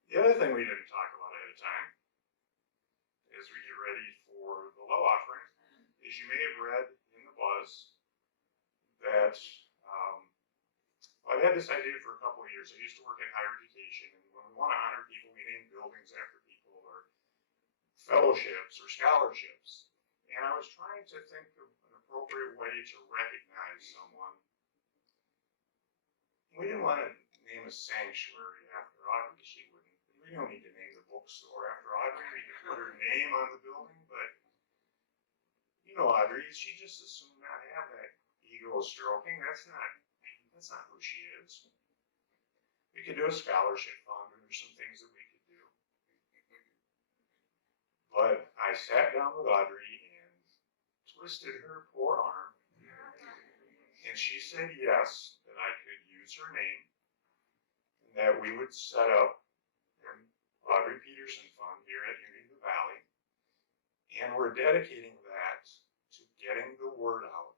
The other thing we didn't talk about ahead of time, as we get ready for the love offering, is you may have read in the buzz that I've had this idea for a couple of years. I used to work in higher education, and when we want to honor people, we name buildings after people, or fellowships, or scholarships. And I was trying to think of an appropriate way to recognize someone. We didn't want to name a sanctuary after Audrey. She wouldn't. We don't need to name the bookstore after Audrey. We could put her name on the building, but you know Audrey, she just as soon not have that ego stroking. That's not who she is. We could do a scholarship fund, or there's some things that we could do. But I sat down with Audrey and twisted her poor arm, and she said yes, that I could use her name, and that we would set up an Audrey Peterson Fund here at Unity of the Valley, and we're dedicating that to getting the word out.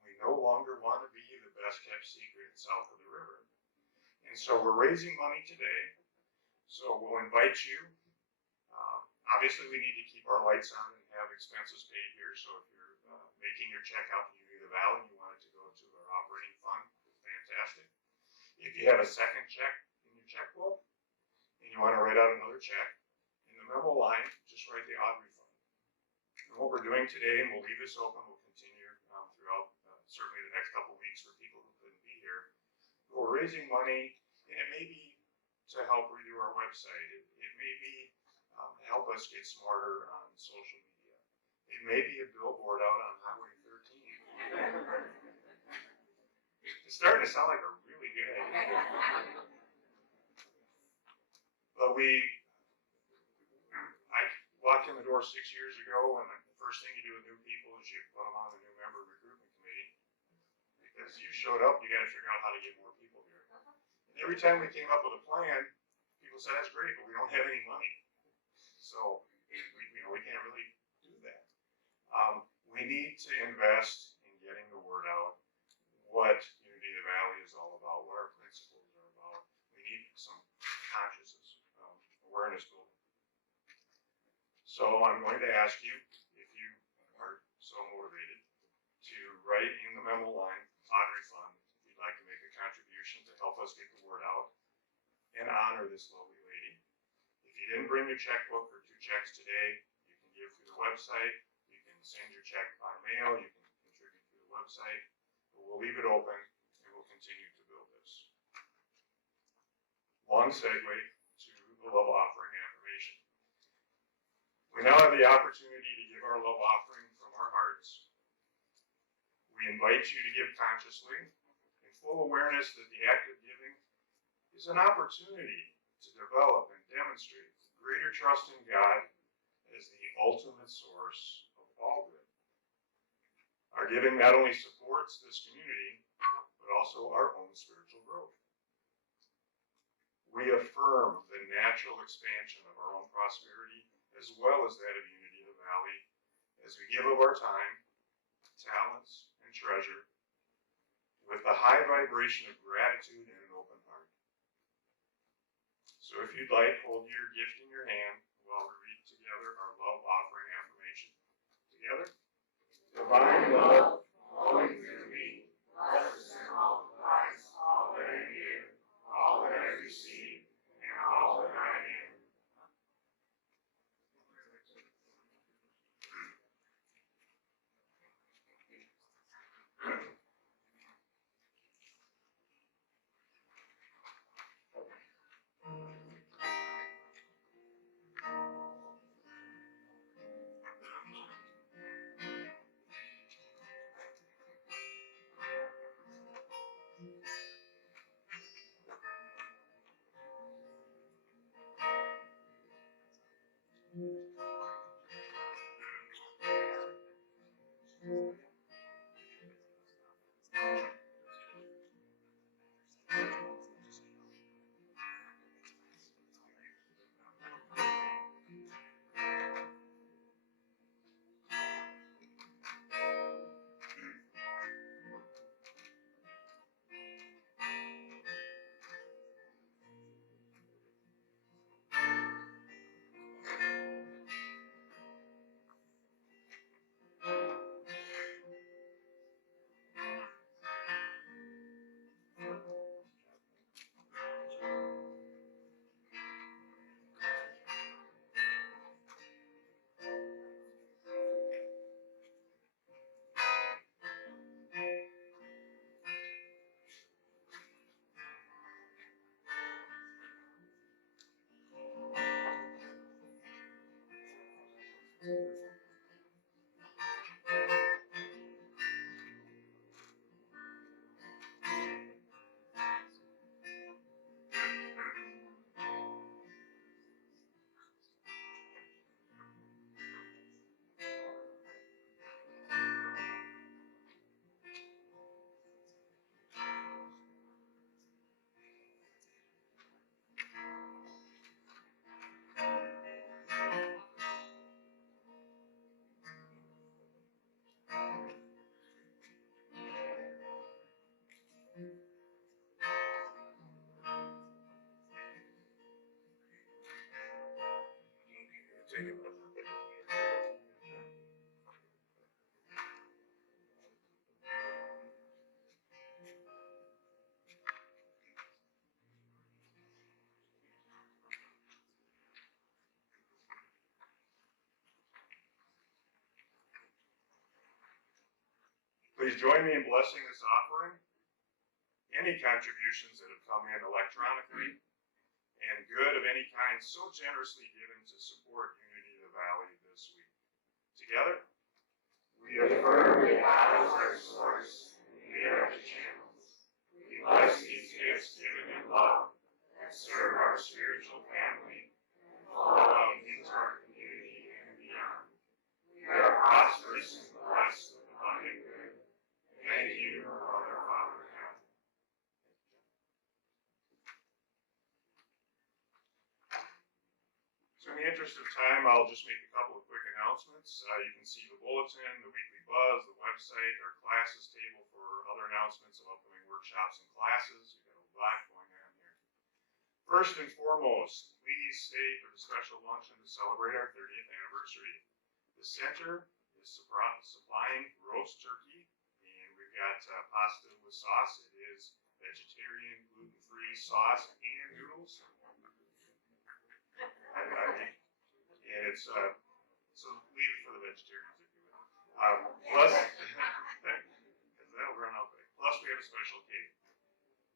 We no longer want to be the best kept secret south of the river. And so we're raising money today. So we'll invite you. Obviously, we need to keep our lights on and have expenses paid here. So if you're making your check out to Unity of the Valley and you want it to go to our operating fund, fantastic. If you have a second check in your checkbook and you want to write out another check, in the memo line, just write the Audrey Fund. And what we're doing today, and we'll leave this open, we'll continue throughout certainly the next couple of weeks for people who couldn't be here. We're raising money, and it may be to help redo our website. It may be help us get smarter on social media. It may be a billboard out on Highway 13. It's starting to sound like a really good idea. But I walked in the door 6 years ago, and the first thing you do with new people is you put them on the new member recruitment committee. Because you showed up, you got to figure out how to get more people here. And every time we came up with a plan, people said, that's great, but we don't have any money. So, we can't really do that. We need to invest in getting the word out, what Unity of the Valley is all about, what our principles are about. We need some consciousness, awareness building. So I'm going to ask you, if you are so motivated, to write in the memo line, Audrey Fund, if you'd like to make a contribution to help us get the word out and honor this lovely lady. If you didn't bring your checkbook or 2 checks today, you can give through the website, you can send your check by mail, you can contribute through the website, but we'll leave it open and we'll continue to build this. Long segue to the love offering affirmation. We now have the opportunity to give our love offering from our hearts. We invite you to give consciously, in full awareness that the act of giving is an opportunity to develop and demonstrate greater trust in God as the ultimate source of all good. Our giving not only supports this community, but also our own spiritual growth. We affirm the natural expansion of our own prosperity as well as that of Unity of the Valley as we give of our time, talents, and treasure with the high vibration of gratitude and an open heart. So if you'd like, hold your gift in your hand while we read together our love offering affirmation. Together? Divine love flowing through me, blesses and multiplies all that I give, all that I receive, and all that I am. take it. Please join me in blessing this offering. Any contributions that have come in electronically and good of any kind so generously given to support Unity of the Valley this week. Together, We affirm that God is our source, and we are the channels. We bless these gifts given in love that serve our spiritual family and flow out into our community and beyond. We are prosperous and blessed with abundant good. Thank you, Mother, Father, God. So in the interest of time, I'll just make a couple of quick announcements. You can see the bulletin, the weekly buzz, the website, our classes table for other announcements of upcoming workshops and classes. We've got a lot going on here. First and foremost, please stay for the special luncheon to celebrate our 30th anniversary. The center is supplying roast turkey, and we've got pasta with sauce. It is vegetarian, gluten-free sauce and noodles. And it's, so leave it for the vegetarians if you will. Plus, because that'll run out quick. Plus, we have a special cake.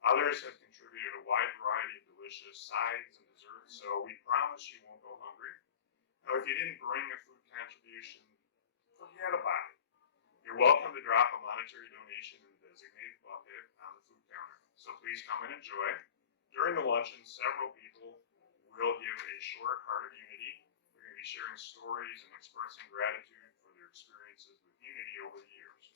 Others have contributed a wide variety of delicious sides and desserts, so we promise you won't go hungry. Now, if you didn't bring a food contribution, forget about it. You're welcome to drop a monetary donation in the designated bucket on the food counter. So please come and enjoy. During the luncheon, several people will give a short Heart of Unity. They're going to be sharing stories and expressing gratitude for their experiences with Unity over the years.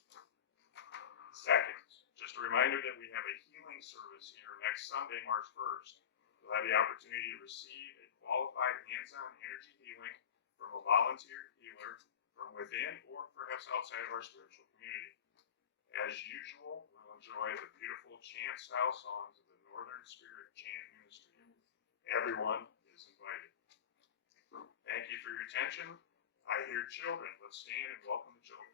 Second, just a reminder that we have a healing service here next Sunday, March 1st. You'll have the opportunity to receive a qualified hands-on energy healing from a volunteer healer from within or perhaps outside of our spiritual community. As usual, we'll enjoy the beautiful chant-style songs of the Northern Spirit Chant Ministry. Everyone is invited. Thank you for your attention. I hear children. Let's stand and welcome the children.